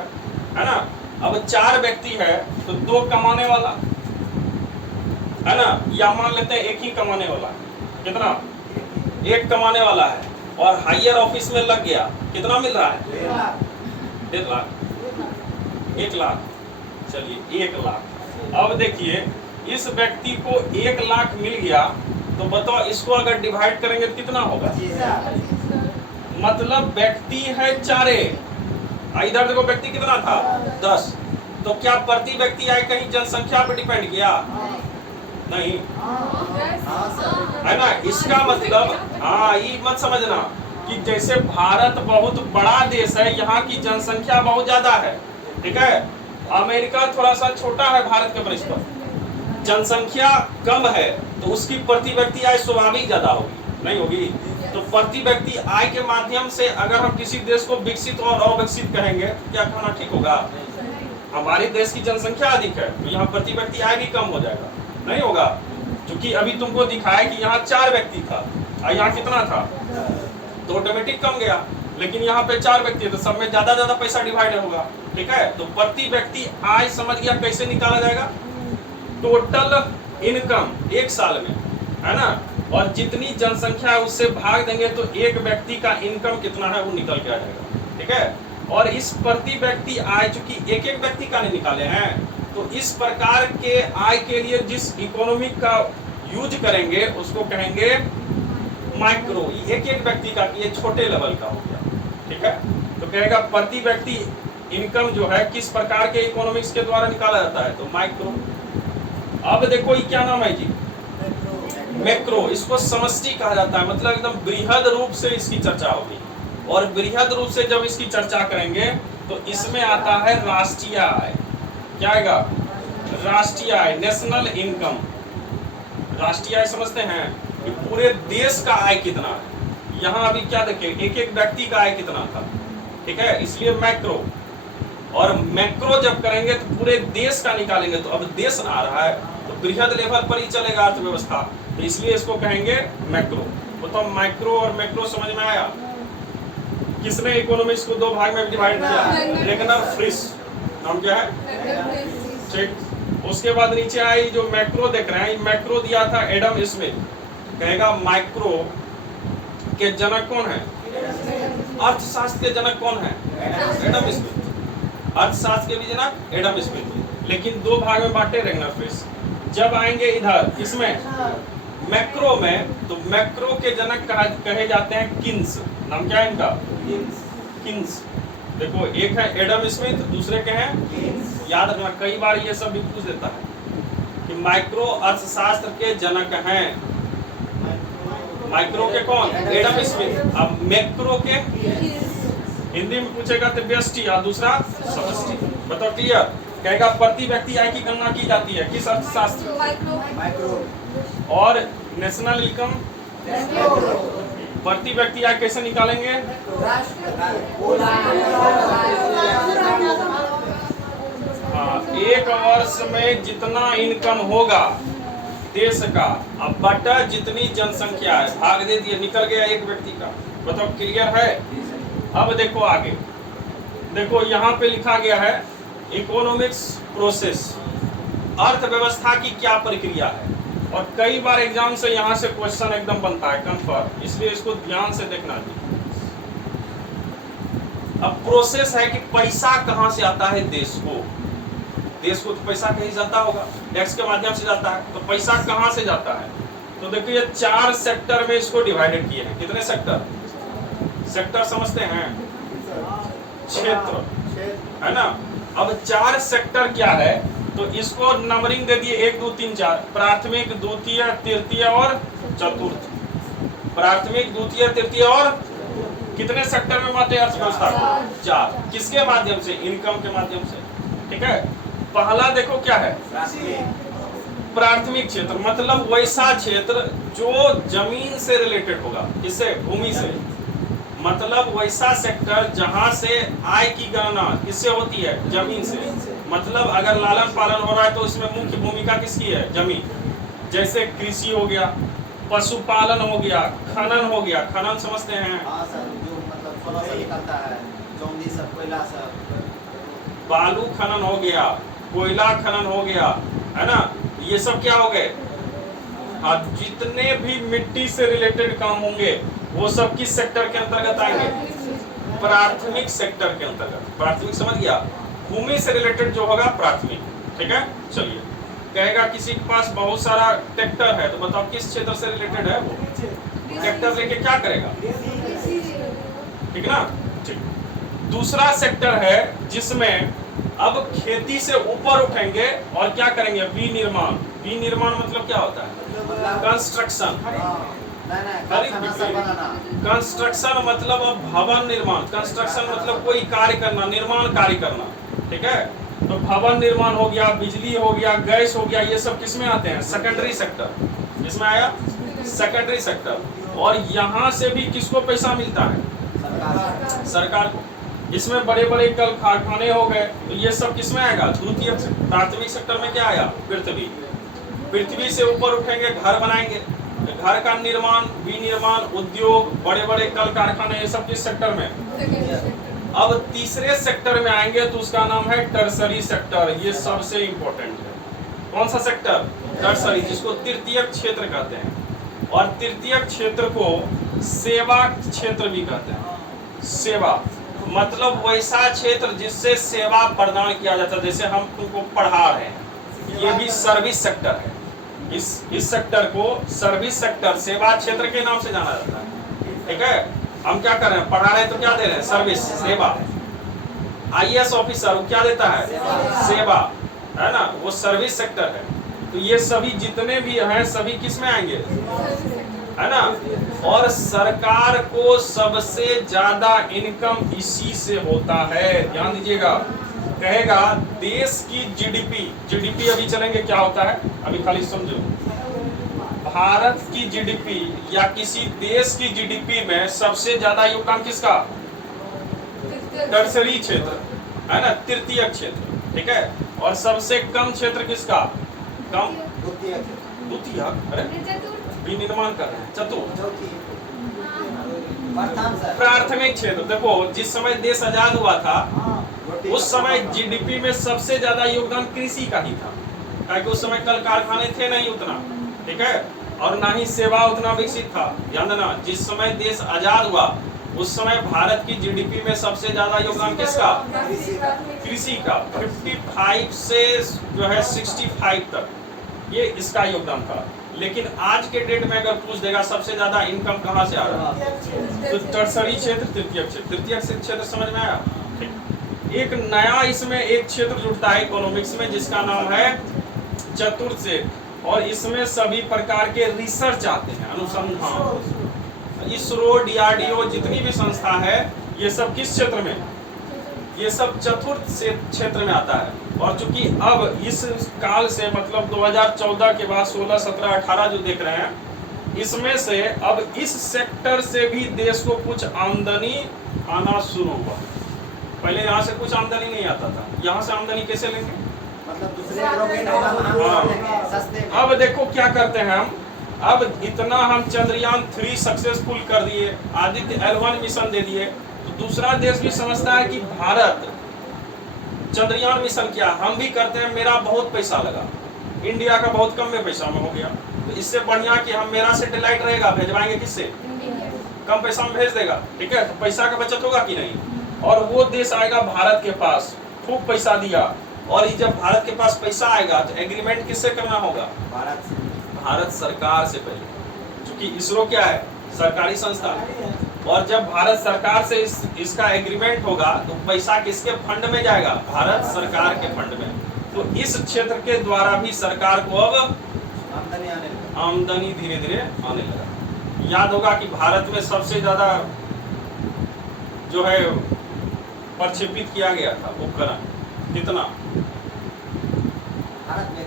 है ना। अब 4 व्यक्ति है तो 2 कमाने वाला, है ना। या मान लेते हैं एक ही कमाने वाला, कितना? 1 कमाने वाला है, और हायर ऑफिस में लग गया, कितना मिल रहा है? 1.5 लाख। 1 लाख, चलिए 1 लाख। अब देखिए इस व्यक्ति को 1 लाख मिल गया, तो बताओ इसको अगर डिवाइड करेंगे तो कितना होगा? मतलब व्यक्ति है 4, इधर देखो व्यक्ति कितना था? 10। तो क्या प्रति व्यक्ति आय कहीं जनसंख्या पर डिपेंड किया? नहीं, है ना। इसका मतलब हाँ, ये मत समझना कि जैसे भारत बहुत बड़ा देश है, यहाँ की जनसंख्या बहुत ज्यादा है, ठीक है। अमेरिका थोड़ा सा छोटा है भारत के बनस्पत, जनसंख्या कम है, तो उसकी प्रति व्यक्ति आय स्वाभाविक ज्यादा होगी, नहीं होगी? तो प्रति व्यक्ति आय के माध्यम से अगर हम किसी देश को विकसित और अविकसित कहेंगे तो क्या कहना ठीक होगा? हमारे देश की जनसंख्या अधिक है तो यहाँ प्रति व्यक्ति आय भी कम हो जाएगा, नहीं होगा? क्योंकि अभी तुमको दिखाया कि यहाँ 4 व्यक्ति था और यहाँ कितना था, तो ऑटोमेटिक कम गया। लेकिन यहाँ पे 4 व्यक्ति है तो सब में ज्यादा पैसा डिवाइड होगा, ठीक है। तो प्रति व्यक्ति आय समझ गया कैसे निकाला जाएगा? टोटल इनकम एक साल में, है ना, और जितनी जनसंख्या है उससे भाग देंगे तो एक व्यक्ति का इनकम कितना है वो निकल के आ जाएगा, ठीक है। और इस प्रति व्यक्ति आय चूंकि एक व्यक्ति का नहीं निकाले हैं, तो इस प्रकार के आय के लिए जिस इकोनॉमिक का यूज करेंगे उसको कहेंगे माइक्रो। एक व्यक्ति का, ये छोटे लेवल का हो गया, ठीक है। तो कहेगा प्रति व्यक्ति इनकम जो है किस प्रकार के इकोनॉमिक्स के द्वारा निकाला जाता है, तो माइक्रो। अब देखो ये क्या नाम है जी? मैक्रो। इसको समष्टि कहा जाता है, मतलब एकदम बृहद रूप से इसकी चर्चा होगी। और बृहद रूप से जब इसकी चर्चा करेंगे तो इसमें आता है राष्ट्रीय आय। क्या आएगा? राष्ट्रीय आय, नेशनल इनकम। राष्ट्रीय आय समझते हैं कि पूरे देश का आय कितना है। यहाँ अभी क्या देखें, एक एक व्यक्ति का आय कितना था, ठीक है, इसलिए मैक्रो। और मैक्रो जब करेंगे तो पूरे देश का निकालेंगे, तो अब देश आ रहा है तो बृहद लेवल पर ही चलेगा अर्थव्यवस्था, तो इसलिए इसको कहेंगे मैक्रो। बताओ माइक्रो और मैक्रो समझ में आया? किसने इकोनॉमिक्स को दो भाग में डिवाइड किया? रेगनर फ्रिश, नाम क्या है? ठीक। उसके बाद नीचे आई जो मैक्रो देख रहे हैं, मैक्रो दिया था एडम स्मिथ। कहेगा माइक्रो के जनक कौन है? अर्थशास्त्र के जनक कौन है? Adam Smith. अर्थशास्त्र के भी जनक एडम स्मिथ, लेकिन दो भाग में बांटे रेगनर फ्रिश। जब आएंगे इधर इसमें मैक्रो में, तो मैक्रो के जनक कहे जाते हैं किन्स। नाम क्या है इनका? किन्स। देखो एक है एडम स्मिथ, दूसरे के हैं, याद रखना कई बार ये सब भी पूछ देता है कि माइक्रो अर्थशास्त्र के जनक हैं। माइक्रो के कौन? Adam Smith. अब मैक्रो के हिंदी में पूछेगा तो व्यष्टि और दूसरा समष्टि। बताओ क्लियर? कहेगा प्रति व्यक्ति आय की गणना की जाती है किस अर्थशास्त्र? माइक्रो। और नेशनल इनकम प्रति व्यक्ति आय कैसे निकालेंगे? हाँ, एक वर्ष में जितना इनकम होगा देश का, अब बटा जितनी जनसंख्या है, भाग दे दिए, निकल गया एक व्यक्ति का। बताओ क्लियर है? अब देखो आगे, देखो यहाँ पे लिखा गया है इकोनॉमिक्स प्रोसेस, अर्थव्यवस्था की क्या प्रक्रिया है। और कई बार एग्जाम से यहाँ से क्वेश्चन एकदम बनता है कंफर्म, इसलिए इसको ध्यान से देखना चाहिए। अब प्रोसेस है कि पैसा कहाँ से आता है देश को। देश को तो पैसा कहीं जाता होगा, टैक्स के माध्यम से जाता है, तो पैसा कहाँ से जाता है? तो देखिए ये 4 सेक्टर में इसको डिवाइडेड किए हैं। कितने सेक्टर? सेक्टर समझते हैं? क्षेत्र, है ना। अब 4 सेक्टर क्या है, तो इसको नंबरिंग दे दिए 1 2 3 4, प्राथमिक, द्वितीय, तृतीय और चतुर्थ। प्राथमिक, द्वितीय, तृतीय और कितने सेक्टर में बांटे अर्थव्यवस्था को? 4। किसके माध्यम से? इनकम के माध्यम से, ठीक है। पहला देखो क्या है, प्राथमिक क्षेत्र, मतलब वैसा क्षेत्र जो जमीन से रिलेटेड होगा, इससे भूमि से, मतलब वैसा सेक्टर जहां से आय की गणना किससे होती है? जमीन से। मतलब अगर लालन पालन हो रहा है तो इसमें मुख्य भूमिका किसकी है? जमीन। जैसे कृषि हो गया, पशुपालन हो गया, खनन हो गया। खनन समझते हैं? हाँ सर, जो मतलब सोलर से निकलता है, चौंदी सब, कोयला सब, बालू खनन हो गया, कोयला खनन हो गया, है ना। ये सब क्या हो गए? हाँ, जितने भी मिट्टी से रिलेटेड काम होंगे वो सब किस सेक्टर के अंतर्गत आएंगे? प्राथमिक सेक्टर के अंतर्गत। प्राथमिक समझ गया? भूमि से रिलेटेड जो होगा प्राथमिक, ठीक है। चलिए, कहेगा किसी के पास बहुत सारा ट्रैक्टर है, तो बताओ किस क्षेत्र से रिलेटेड है वो? ट्रैक्टर लेके क्या करेगा? ठीक ना। ठीक। दूसरा सेक्टर है जिसमें अब खेती से ऊपर उठेंगे और क्या करेंगे? विनिर्माण। विनिर्माण मतलब क्या होता है? कंस्ट्रक्शन। कंस्ट्रक्शन मतलब भवन निर्माण। कंस्ट्रक्शन मतलब कोई कार्य करना, निर्माण कार्य करना, ठीक है। तो भवन निर्माण हो गया, बिजली हो गया, गैस हो गया, ये सब किसमें आते हैं? Secondary sector. इसमें आया सेकेंडरी सेक्टर। और यहाँ से भी किसको पैसा मिलता है? सरकार को। इसमें बड़े बड़े कल कारखाने हो गए, तो ये सब किसमें आएगा? द्वितीय। प्राथमिक सेक्टर में क्या आया? पृथ्वी। पृथ्वी से ऊपर उठेंगे, घर बनाएंगे, घर का निर्माण, विनिर्माण, उद्योग, बड़े बड़े कल कारखाने, ये सब किस सेक्टर में? अब तीसरे सेक्टर में आएंगे तो उसका नाम है टर्सरी सेक्टर। ये सबसे इंपॉर्टेंट है। कौन सा सेक्टर? टर्सरी, जिसको तृतीय क्षेत्र कहते हैं। और तृतीय क्षेत्र को सेवा क्षेत्र भी कहते हैं। सेवा मतलब वैसा क्षेत्र जिससे सेवा प्रदान किया जाता है, जैसे हम तुमको पढ़ा रहे हैं, ये भी सर्विस सेक्टर है। इस सेक्टर को सर्विस सेक्टर, सेवा क्षेत्र के नाम से जाना जाता है, ठीक है। हम क्या कर रहे हैं? पढ़ा रहे हैं तो क्या दे रहे हैं? सर्विस, सेवा। आईएएस ऑफिसर वो क्या देता है? सेवा, है ना, वो सर्विस सेक्टर है। तो ये सभी जितने भी हैं सभी किस में आएंगे? है ना। और सरकार को सबसे ज्यादा इनकम इसी कैसे होता है, ध्यान दीजिएगा। कहेगा देश की जीडीपी, जीडीपी अभी चलेंगे क्या होता है, अभी खाली समझो। भारत की जीडीपी या किसी देश की जीडीपी में सबसे ज्यादा योगदान किसका? टर्सरी क्षेत्र है ना, तृतीयक क्षेत्र, ठीक है। और सबसे कम क्षेत्र किसका? कम द्वितीयक, अरे विनिर्माण कर रहे हैं, चतुर्थ प्राथमिक क्षेत्र। देखो जिस समय देश आजाद हुआ था उस समय जीडीपी में सबसे ज्यादा योगदान कृषि का ही था, क्योंकि उस समय कल कारखाने थे नहीं उतना, ठीक है, और ना ही सेवा उतना विकसित था। ध्यान देना, जिस समय देश आजाद हुआ उस समय भारत की जीडीपी में सबसे ज्यादा योगदान किसका? कृषि का। 55 से जो है 65 तक ये इसका योगदान था। लेकिन आज के डेट में अगर पूछ देगा सबसे ज्यादा इनकम कहाँ से आ रहा है, तो टर्सरी क्षेत्र, तृतीयक क्षेत्र। तृतीयक क्षेत्र समझ में आया? एक नया इसमें एक क्षेत्र जुड़ता है इकोनॉमिक्स में जिसका नाम है चतुर्थ क्षेत्र, और इसमें सभी प्रकार के रिसर्च आते हैं, अनुसंधान। इसरो, डीआरडीओ, जितनी भी संस्था है ये सब किस क्षेत्र में? ये सब चतुर्थ क्षेत्र में आता है। और चूंकि अब इस काल से मतलब 2014 के बाद 16, 17, 18 जो देख रहे हैं, इसमें से अब इस सेक्टर से भी देश को कुछ आमदनी आना शुरू हुआ। पहले यहाँ से कुछ आमदनी नहीं आता था, यहाँ से आमदनी कैसे लेंगे? मतलब दूसरे ग्रोह के नौका हम लेंगे सस्ते में। अब देखो क्या करते हैं हम, अब इतना हम चंद्रयान 3 सक्सेसफुल कर दिए, आदित्य L1 मिशन दे दिए, तो दूसरा देश भी समझता है कि भारत चंद्रयान मिशन किया, हम भी करते हैं, मेरा बहुत पैसा लगा, इंडिया का बहुत कम में पैसा में हो गया, तो इससे बढ़िया कि हम, मेरा सैटेलाइट रहेगा, भेजवाएंगे किससे? कम पैसा में भेज देगा, ठीक है, तो पैसा का बचत होगा कि नहीं? और वो देश आएगा भारत के पास, खूब पैसा दिया, और जब भारत के पास पैसा आएगा तो एग्रीमेंट किससे करना होगा? भारत सरकार से पहले, क्योंकि इसरो क्या है? सरकारी संस्था। और जब भारत सरकार से इसका एग्रीमेंट होगा तो पैसा किसके फंड में जाएगा? भारत सरकार के फंड में। तो इस क्षेत्र के द्वारा भी सरकार को अब आमदनी धीरे धीरे आने लगा। याद होगा कि भारत में सबसे ज्यादा जो है प्रक्षेपित किया गया था उपकरण, कितना? भारत में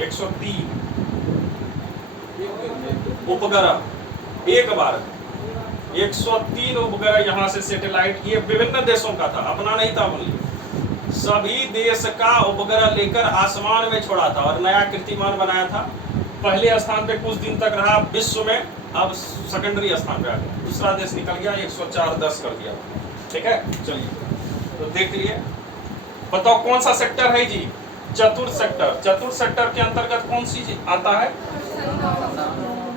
103 उपग्रह, एक बार 103 उपग्रह यहाँ से सैटेलाइट, ये विभिन्न देशों का था, अपना नहीं था बोलिए, सभी देश का उपग्रह लेकर आसमान में छोड़ा था और नया कीर्तिमान बनाया था। पहले स्थान पे कुछ दिन तक रहा विश्व में, अब सेकेंडरी स्थान पे आ गया, दूसरा देश निकल गया, 104.10 कर दिया, ठीक है। चलिए तो देख लिए, बताओ कौन सा सेक्टर है जी? चतुर्थ सेक्टर। चतुर्थ सेक्टर के अंतर्गत कौन सी चीज आता है?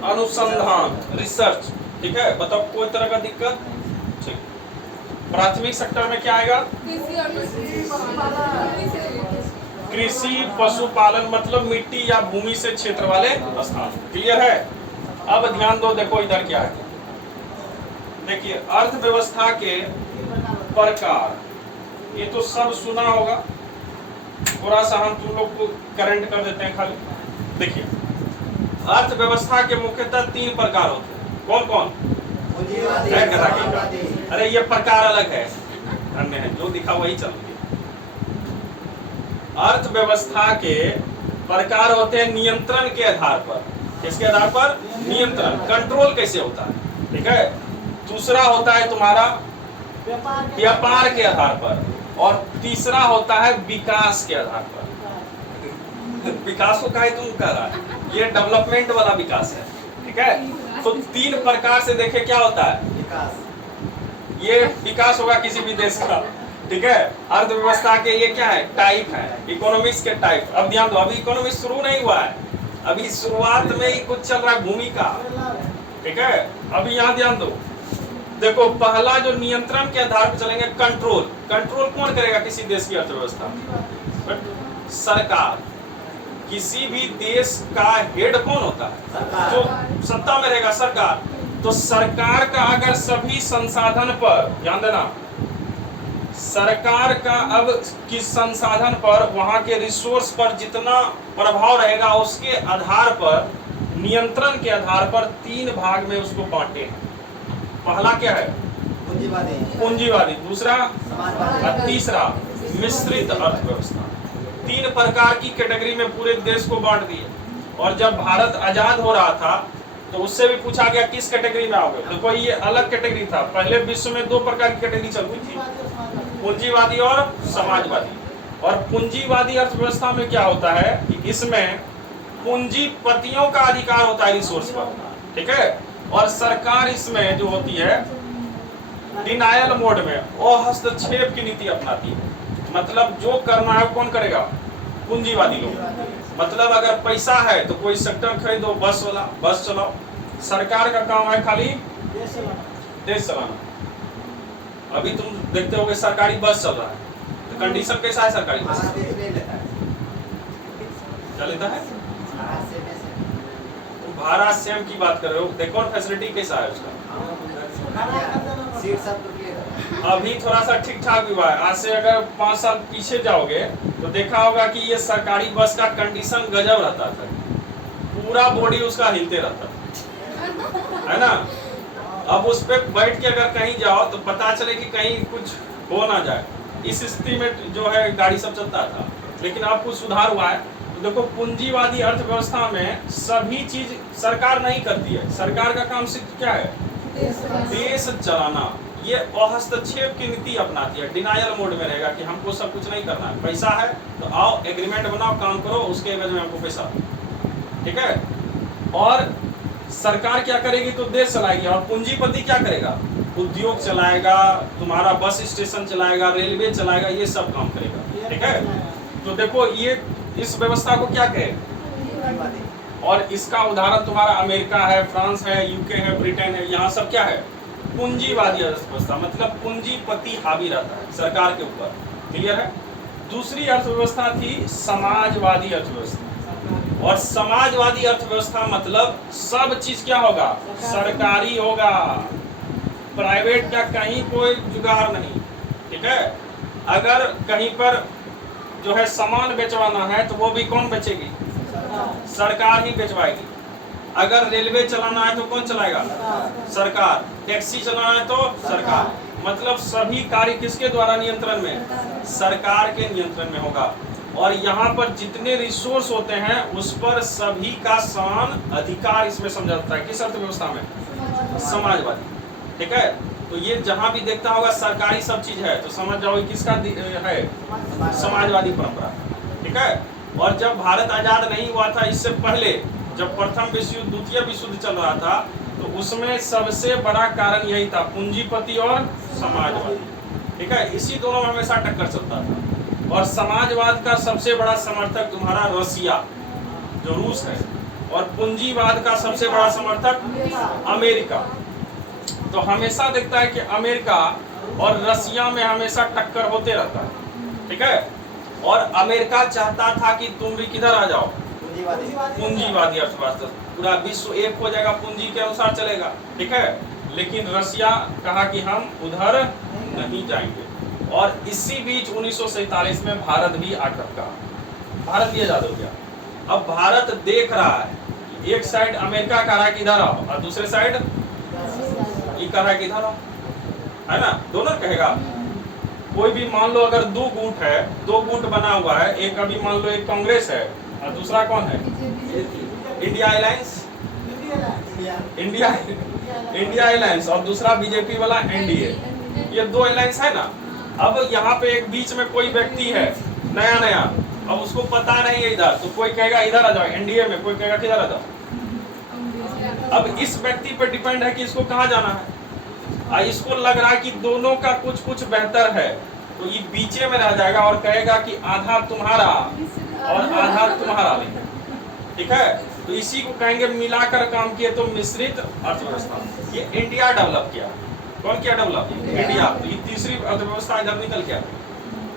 अनुसंधान, रिसर्च, ठीक है। बताओ कोई तरह का दिक्कत? ठीक। प्राथमिक सेक्टर में क्या आएगा? कृषि, पशुपालन, मतलब मिट्टी या भूमि से क्षेत्र वाले स्थान। क्लियर है? अब ध्यान दो, देखो इधर क्या है, देखिए अर्थव्यवस्था के प्रकार, ये तो सब सुना होगा, थोड़ा सा हम तुम लोग को करंट कर देते हैं खाली। देखिए अर्थव्यवस्था के मुख्यतः 3 प्रकार होते हैं। कौन कौन? अरे ये प्रकार अलग है, अन्य है, जो दिखा वही चल। अर्थव्यवस्था के प्रकार होते हैं नियंत्रण के आधार पर। किसके आधार पर? नियंत्रण, कंट्रोल कैसे होता है, ठीक है। दूसरा होता है तुम्हारा व्यापार के आधार पर, और तीसरा होता है विकास के आधार पर। विकास को कहे तुम कह रहा है, ये डेवलपमेंट वाला विकास है, ठीक है। तो 3 प्रकार से देखे क्या होता है विकास। ये विकास होगा किसी भी देश का, ठीक है। अर्थव्यवस्था के ये क्या है? टाइप है, इकोनॉमिक्स के टाइप। अब ध्यान दो, अभी इकोनॉमिक्स शुरू नहीं हुआ है, अभी शुरुआत में ही कुछ चल रहा है, भूमिका, ठीक है। अभी यहाँ ध्यान दो, देखो पहला जो नियंत्रण के आधार पर चलेंगे, कंट्रोल। कंट्रोल कौन करेगा किसी देश की अर्थव्यवस्था? सरकार। किसी भी देश का हेड कौन होता है? जो सत्ता में रहेगा, सरकार। तो सरकार का अगर सभी संसाधन पर, ध्यान देना, सरकार का अब किस संसाधन पर, वहां के रिसोर्स पर जितना प्रभाव रहेगा, उसके आधार पर, नियंत्रण के आधार पर 3 भाग में उसको बांटे हैं। पहला क्या है? पूंजीवादी पूंजीवादी, दूसरा समाजवादी और तीसरा मिश्रित अर्थव्यवस्था। 3 प्रकार की कैटेगरी में पूरे देश को बांट दिए। और जब भारत आजाद हो रहा था तो उससे भी पूछा गया किस कैटेगरी में आओगे। देखो ये अलग कैटेगरी था। पहले विश्व में 2 प्रकार की कैटेगरी चलती थी, पूंजीवादी और समाजवादी। और पूंजीवादी अर्थव्यवस्था में क्या होता है कि इसमें पूंजीपतियों का अधिकार होता है रिसोर्स पर, ठीक है। और सरकार इसमें जो होती है डिनायल मोड में हस्तक्षेप की नीति अपनाती है। मतलब जो करना है कौन करेगा? पूंजीवादी लोग। मतलब अगर पैसा है तो कोई सेक्टर खरीदो, बस चलाओ। सरकार का काम है खाली देश चलाना। अभी तुम देखते होगे सरकारी बस चल रहा है, तो कंडीशन कैसा है सरकारी बस? क्या लेता है? भाड़ा सेम की बात कर रहे हो, देखो फैसिलिटी कैसा है उसका। अभी थोड़ा सा ठीक ठाक भी हुआ है। आज से अगर 5 साल पीछे जाओगे तो देखा होगा कि ये सरकारी बस का कंडीशन गजब रहता था, पूरा बॉडी उसका हिलते रहता है ना। अब उस पे बैठ के अगर कहीं जाओ तो पता चले कि कहीं कुछ हो ना जाए, इस स्थिति में जो है गाड़ी सब चलता था। लेकिन अब कुछ सुधार हुआ है। तो देखो पूंजीवादी अर्थव्यवस्था में सभी चीज सरकार नहीं करती है। सरकार का काम सिर्फ क्या है? देश चलाना। ये हस्तक्षेप की नीति अपनाती है, डिनायल मोड में रहेगा कि हमको सब कुछ नहीं करना है। पैसा है तो आओ एग्रीमेंट बनाओ, काम करो, उसके एवज में हमको पैसा, ठीक है। और सरकार क्या करेगी तो देश चलाएगी। और पूंजीपति क्या करेगा? उद्योग चलाएगा, तुम्हारा बस स्टेशन चलाएगा, रेलवे चलाएगा, ये सब काम करेगा, ठीक है। तो देखो ये इस व्यवस्था को क्या कहे। और इसका उदाहरण तुम्हारा अमेरिका है, फ्रांस है, यूके है, ब्रिटेन है। यहाँ सब क्या है? पूंजीवादी अर्थव्यवस्था। मतलब पूंजीपति हावी रहता है सरकार के ऊपर। क्लियर है? दूसरी अर्थव्यवस्था थी समाजवादी अर्थव्यवस्था। और समाजवादी अर्थव्यवस्था मतलब सब चीज क्या होगा? सरकारी होगा, प्राइवेट का कहीं कोई जुगाड़ नहीं, ठीक है। अगर कहीं पर जो है सामान बेचवाना है तो वो भी कौन बेचेगी? सरकार ही बेचवाएगी। अगर रेलवे चलाना है तो कौन चलाएगा? सरकार। टैक्सी चलाना है तो सरकार। मतलब सभी कार्य किसके द्वारा नियंत्रण में? सरकार के नियंत्रण में होगा। और यहाँ पर जितने रिसोर्स होते हैं उस पर सभी का समान अधिकार इसमें समझा जाता है। किस अर्थव्यवस्था में? समाजवादी, ठीक है। तो ये जहां भी देखता होगा सरकारी सब चीज है तो समझ जाओ किसका है? समाजवादी परंपरा, ठीक है। और जब भारत आजाद नहीं हुआ था, इससे पहले जब प्रथम विश्व युद्ध, द्वितीय विश्व युद्ध चल रहा था, तो उसमें सबसे बड़ा कारण यही था, पूंजीपति और समाजवादी, ठीक है। इसी दोनों में हमेशा टक्कर चलता था। और समाजवाद का सबसे बड़ा समर्थक तुम्हारा रसिया जो रूस है, और पूंजीवाद का सबसे बड़ा समर्थक अमेरिका। तो हमेशा देखता है कि अमेरिका और रसिया में हमेशा टक्कर होते रहता है, ठीक है। और अमेरिका चाहता था कि तुम भी किधर आ जाओ? पूंजीवादी अर्थव्यवस्था। पूरा विश्व एक हो जाएगा, पूंजी के अनुसार चलेगा, ठीक है। लेकिन रसिया कहा कि हम उधर नहीं जाएंगे। और इसी बीच 1947 में भारत भी आकर का, भारत भी आजाद हो गया। अब भारत देख रहा है एक साइड अमेरिका कह रहा है कि इधर आओ, और दूसरे साइड ये कह रहा है कि इधर आओ, है ना। दोनों कहेगा। कोई भी मान लो अगर 2 गुट है, 2 गुट बना हुआ है, एक अभी मान लो एक कांग्रेस है और दूसरा कौन है? इंडिया अलायंस, इंडिया अलायंस, और दूसरा बीजेपी वाला एनडीए। ये 2 अलायंस है ना। अब यहाँ पे एक बीच में कोई व्यक्ति है नया, अब उसको पता नहीं है इधर, तो कोई कहेगा इधर आ जाओ एनडीए में, कोई कहेगा किधर आ जाओ। अब इस व्यक्ति पर डिपेंड है कि इसको कहाँ जाना है। इसको लग रहा है कि दोनों का कुछ कुछ बेहतर है, तो ये बीचे में रह जाएगा और कहेगा कि आधा तुम्हारा और आधा तुम्हारा लेंगे, ठीक है। तो इसी को कहेंगे मिलाकर काम किए तो मिश्रित अर्थव्यवस्था। ये इंडिया डेवलप किया। कौन किया डेवलप? इंडिया। तो ये तीसरी अर्थव्यवस्था इधर निकल के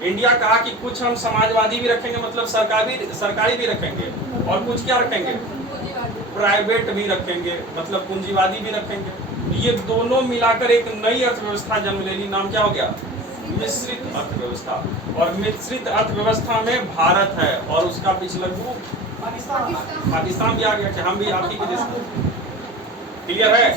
इंडिया कहा कि कुछ हम समाजवादी भी रखेंगे, मतलब सरकारी भी रखेंगे, और कुछ क्या रखेंगे? प्राइवेट भी रखेंगे, मतलब पूंजीवादी भी रखेंगे। तो ये दोनों मिलाकर एक नई अर्थव्यवस्था जन्म ले ली। नाम क्या हो गया? मिश्रित अर्थव्यवस्था। और मिश्रित अर्थव्यवस्था में भारत है और उसका पिछलग्गू पाकिस्तान भी आ गया कि हम भी आप ही के देश। क्लियर है?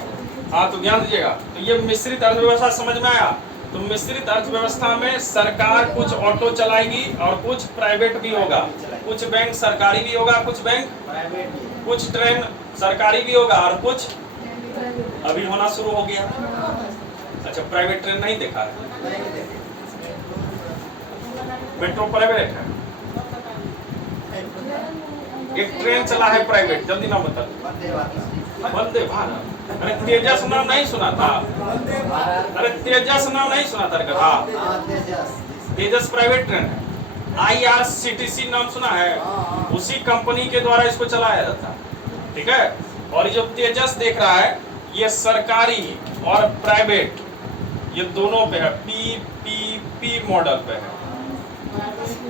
हाँ तो ध्यान दीजिएगा, तो ये मिश्रित अर्थव्यवस्था समझ में आया। तो मिश्रित अर्थव्यवस्था में सरकार कुछ ऑटो चलाएगी और कुछ प्राइवेट भी होगा, कुछ बैंक सरकारी भी होगा, कुछ बैंक प्राइवेट भी है। कुछ ट्रेन सरकारी भी होगा और कुछ अभी होना शुरू हो गया। अच्छा प्राइवेट ट्रेन नहीं देखा है? नहीं देखे। मेट्रो प्राइवेट है, एक ट्रेन चला है प्राइवेट, जल्दी नाम बता। वंदे भारत। वंदे भारत। अरे तेजस नाम नहीं सुना था? अरे तेजस नाम नहीं सुना था? हाँ हाँ, तेजस। तेजस प्राइवेट ट्रेन है। IRCTC नाम सुना है? उसी कंपनी के द्वारा इसको चलाया जाता है, ठीक है। और जो तेजस देख रहा है ये सरकारी और प्राइवेट ये दोनों पे है, PPP मॉडल पे है,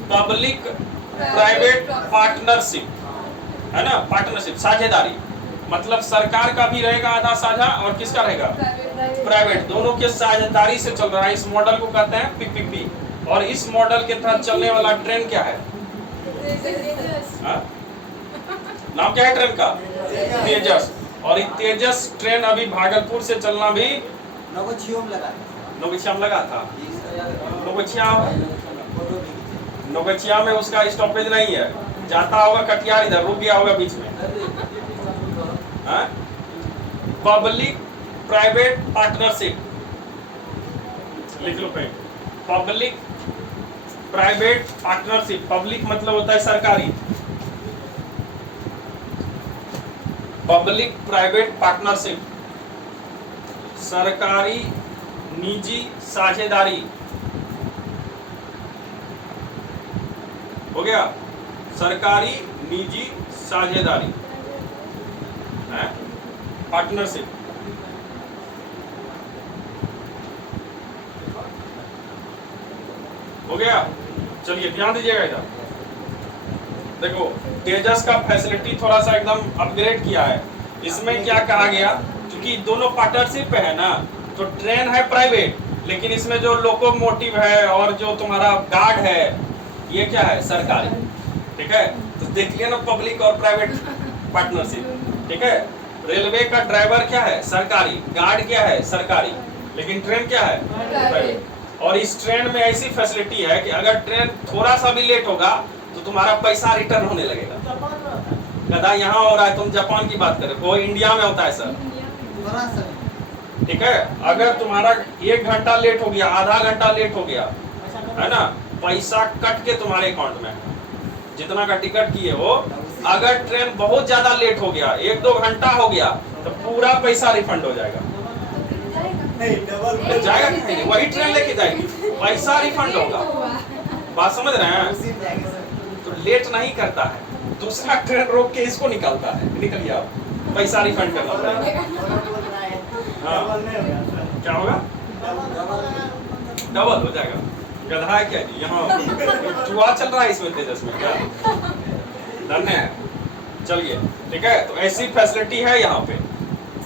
पब्लिक प्राइवेट पार्टनरशिप है ना, पार्टनरशिप साझेदारी, मतलब सरकार का भी रहेगा आधा साझा और किसका रहेगा, प्राइवेट, दोनों के साझेदारी से चल रहा है। इस मॉडल को कहते हैं PPP। और इस मॉडल के तहत चलने वाला ट्रेन क्या है? हाँ? नाम क्या है ट्रेन का? तेजस। और ये तेजस ट्रेन अभी भागलपुर से चलना भी नवोछियों लगा था। नोगछिया में लगा था। नोगछिया फोटो भी खींचे। नोगछिया में उसका स्टॉपेज नहीं है, जाता होगा कटिहार, इधर रुक गया होगा बीच में। पब्लिक प्राइवेट पार्टनरशिप लिख लो पे, पब्लिक प्राइवेट पार्टनरशिप। पब्लिक मतलब होता है सरकारी, पब्लिक प्राइवेट पार्टनरशिप सरकारी निजी साझेदारी हो गया, सरकारी निजी साझेदारी है पार्टनरशिप। हो गया, चलिए ध्यान दीजिएगा इधर। देखो तेजस का फैसिलिटी थोड़ा सा एकदम अपग्रेड किया है। इसमें क्या कहा गया, क्योंकि दोनों पार्टनरशिप पे है ना, तो ट्रेन है प्राइवेट, लेकिन इसमें जो लोकोमोटिव है और जो तुम्हारा गार्ड है ये क्या है, सरकारी, ठीक है। तो देख लिया ना, पब्लिक और प्राइवेट पार्टनरशिप, ठीक है। रेलवे का ड्राइवर क्या है, सरकारी, गार्ड क्या है, सरकारी, लेकिन ट्रेन क्या है, प्राइवेट। और इस ट्रेन में ऐसी फैसिलिटी है कि अगर ट्रेन थोड़ा सा भी लेट होगा तो तुम्हारा पैसा रिटर्न होने लगेगा। गधा यहाँ हो रहा है, तुम जापान की बात करो, वो इंडिया में होता है सर, थोड़ा सा। ठीक है। अगर तुम्हारा 1 घंटा लेट हो गया, आधा घंटा लेट हो गया, है ना, पैसा कट के तुम्हारे अकाउंट में, जितना का टिकट किए हो। अगर ट्रेन बहुत ज्यादा लेट हो गया, 1-2 घंटा हो गया, तो पूरा पैसा रिफंड हो जाएगा। जाएगा कि नहीं, वही ट्रेन लेके जाएगी, पैसा रिफंड होगा। बात समझ रहे हैं? उसी में जाएंगे सर। तो लेट नहीं करता है, दूसरा ट्रेन रोक के इसको निकालता है, निकलिए आप, पैसा रिफंड करना पड़ेगा। हाँ। क्या होगा, डबल हो जाएगा। गधा है क्या जी, यहाँ जुआ चल रहा है इसमें तेजस में क्या? धन्य है। चलिए ठीक है, तो ऐसी फैसिलिटी है यहाँ पे,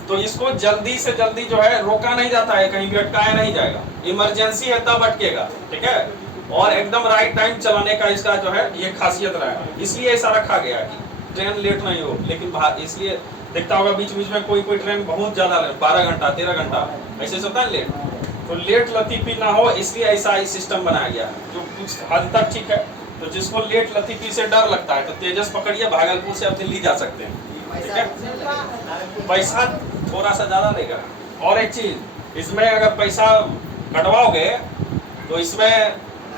तो इसको जल्दी से जल्दी जो है रोका नहीं जाता है, कहीं भी अटकाया नहीं जाएगा। इमरजेंसी है तब अटकेगा, ठीक है। और एकदम राइट टाइम चलाने का इसका जो है ये खासियत रहा है, इसलिए ऐसा रखा गया कि ट्रेन लेट नहीं हो। लेकिन इसलिए देखता होगा बीच बीच में कोई ट्रेन बहुत ज्यादा 12 घंटा 13 घंटा ऐसे होता है लेट, तो लेट लतीफी ना हो इसलिए ऐसा ही सिस्टम बनाया गया है, जो कुछ हद तक ठीक है। तो जिसको लेट लतीफी से डर लगता है तो तेजस पकड़िए, भागलपुर से आप दिल्ली जा सकते हैं, ठीक है। पैसा थोड़ा सा ज्यादा देगा। और एक चीज, इसमें अगर पैसा कटवाओगे तो इसमें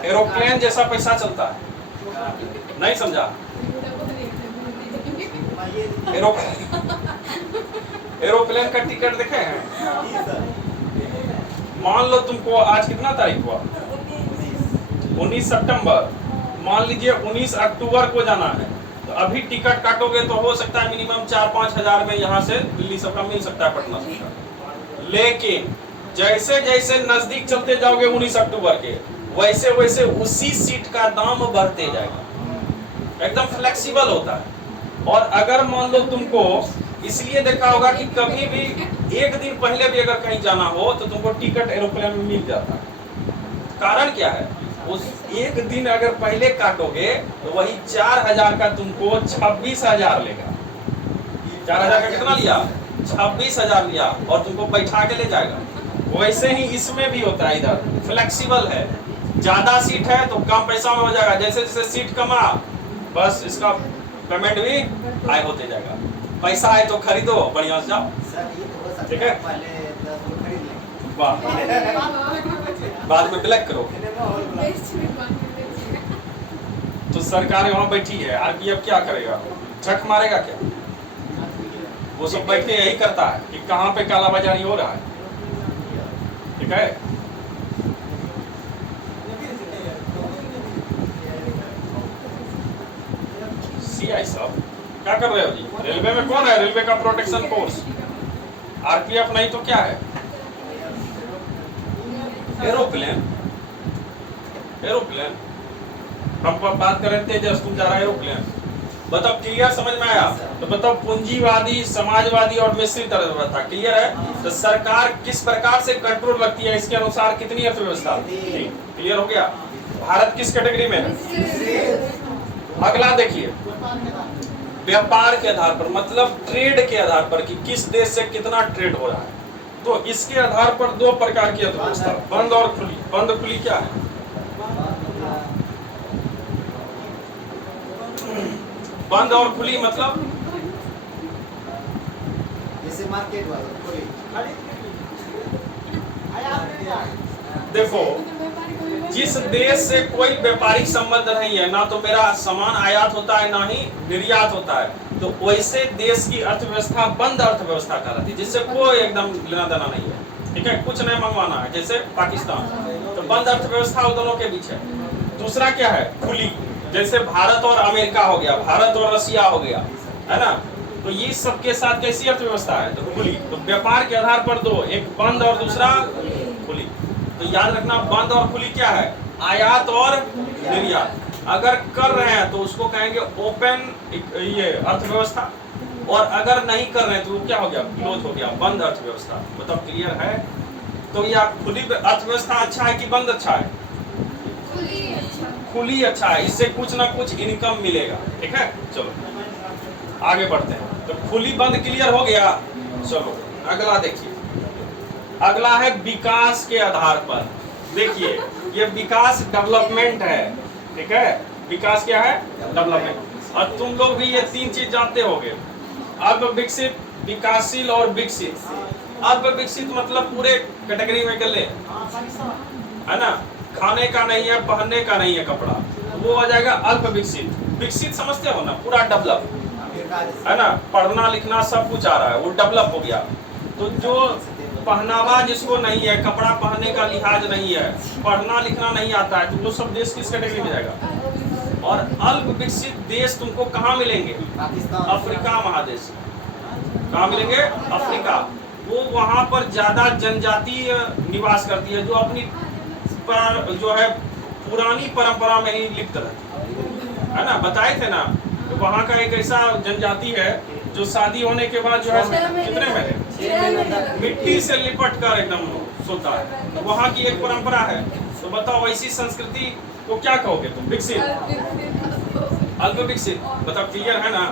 एरोप्लेन जैसा पैसा चलता है, नहीं समझा? एरोप्लेन का टिकट देखे हैं? मान लो तुमको आज कितना तारीख हुआ, 19 सितंबर, मान लीजिए 19 अक्टूबर को जाना है, तो अभी टिकट काटोगे तो हो सकता है मिनिमम 4-5 हजार में यहाँ से दिल्ली सबका मिल सकता है, पटना से। लेकिन जैसे जैसे नजदीक चलते जाओगे 19 अक्टूबर के, वैसे वैसे उसी सीट का दाम बढ़ते जाएगा, एकदम फ्लेक्सिबल होता है। और अगर मान लो तुमको, इसलिए देखा होगा कि कभी भी एक दिन पहले भी अगर कहीं जाना हो तो तुमको टिकट एरोप्लेन में मिल जाता है। कारण क्या है, उस एक दिन अगर पहले काटोगे तो वही 4000 का तुमको 26,000 लेगा। 4000 का कितना लिया, 26,000 लिया और तुमको बैठा के ले जाएगा। वैसे ही इसमें भी होता है, इधर फ्लेक्सिबल है, ज्यादा सीट है तो कम पैसा में हो जाएगा, जैसे जैसे सीट कमा बस इसका पेमेंट भी हाई होते जाएगा। पैसा है तो खरीदो, बढ़िया से जाओ। सर ये तो हो सकता ठीक है है। पहले 10 को खरीद लेंगे। वाह, बाद में ब्लैक करो। तो सरकार वहाँ बैठी है, आरपीएफ क्या करेगा, झक मारेगा क्या? वो सब बैठ के यही करता है कि कहाँ पे कालाबाजारी हो रहा है। ठीक है, सीआई साहब क्या कर रहे हो जी? रेलवे में कौन है? रेलवे का प्रोटेक्शन फोर्स, आरपीएफ नहीं तो क्या है? एरोप्लेन। एरोप्लेन हम बात कर रहे थे, तेजस तुम जा रहा है एरोप्लेन। बताओ क्लियर, समझ में आया? तो बताओ पूंजीवादी, समाजवादी और मिश्रित अर्थव्यवस्था क्लियर है? तो सरकार किस प्रकार से कंट्रोल रखती है, इसके अनुसार कितनी अर्थव्यवस्था? क्लियर हो गया? भारत किस कैटेगरी में है? अगला देखिए, व्यापार के आधार पर, मतलब ट्रेड के आधार पर कि किस देश से कितना ट्रेड हो रहा है, तो इसके आधार पर दो प्रकार की अर्थव्यवस्था, बंद और खुली। बंद खुली क्या है? बंद और खुली मतलब जैसे मार्केट वाला खुली। देखो, जिस देश से कोई व्यापारिक संबंध नहीं है, ना तो मेरा सामान आयात होता है ना ही निर्यात होता है, तो वैसे देश की अर्थव्यवस्था बंद अर्थव्यवस्था कहलाती है, जिससे कोई एकदम लेना देना नहीं है। ठीक है, कुछ नहीं मंगवाना है, जैसे पाकिस्तान, तो बंद अर्थव्यवस्था उन दोनों के बीच है। दूसरा क्या है? खुली, जैसे भारत और अमेरिका हो गया, भारत और रसिया हो गया, है ना? तो ये सबके साथ कैसी अर्थव्यवस्था है? तो खुली। तो व्यापार के आधार पर दो, एक बंद और दूसरा खुली। तो याद रखना, बंद और खुली क्या है? आयात और निर्यात। अगर कर रहे हैं तो उसको कहेंगे ओपन ये अर्थव्यवस्था, और अगर नहीं कर रहे हैं तो क्या हो गया? क्लोज हो गया, बंद अर्थव्यवस्था। मतलब क्लियर है? तो या खुली अर्थव्यवस्था अच्छा है कि बंद अच्छा है? खुली अच्छा है, इससे कुछ ना कुछ इनकम मिलेगा। ठीक है, चलो आगे बढ़ते हैं। तो खुली बंद क्लियर हो गया। चलो अगला देखिए, अगला है विकास के आधार पर। देखिए, ये विकास डेवलपमेंट है। ठीक है, विकास क्या है? डेवलपमेंट। और तुम लोग भी ये तीन चीज जानते होंगे, अल्प विकसित, विकासशील और विकसित। अल्प विकसित मतलब पूरे कैटेगरी में कर ले, है ना? खाने का नहीं है, पहनने का नहीं है कपड़ा, वो आ जाएगा अल्प विकसित। विकसित समझते हो ना, पूरा डेवलप, है ना? पढ़ना लिखना सब कुछ आ रहा है, वो डेवलप हो गया। तो जो पहनावा जिसको नहीं है, कपड़ा पहनने का लिहाज नहीं है, पढ़ना लिखना नहीं आता है, तो वो सब देश किस कैटेगरी में जाएगा? और अल्प विकसित देश तुमको कहाँ मिलेंगे? अफ्रीका महादेश। कहाँ मिलेंगे? अफ्रीका। वो वहाँ पर ज्यादा जनजातीय निवास करती है, जो अपनी जो है पुरानी परंपरा में ही लिप्त रहती है ना? बताए थे ना, तो वहाँ का एक ऐसा जनजाति है जो शादी होने के बाद जो है कितने महीने मिट्टी से लिपट कर एकदम सोता है। तो वहाँ की एक परंपरा है। तो बताओ वैसी संस्कृति को क्या कहोगे तुम? विकसित, अल्प विकसित। बताओ क्लियर है ना?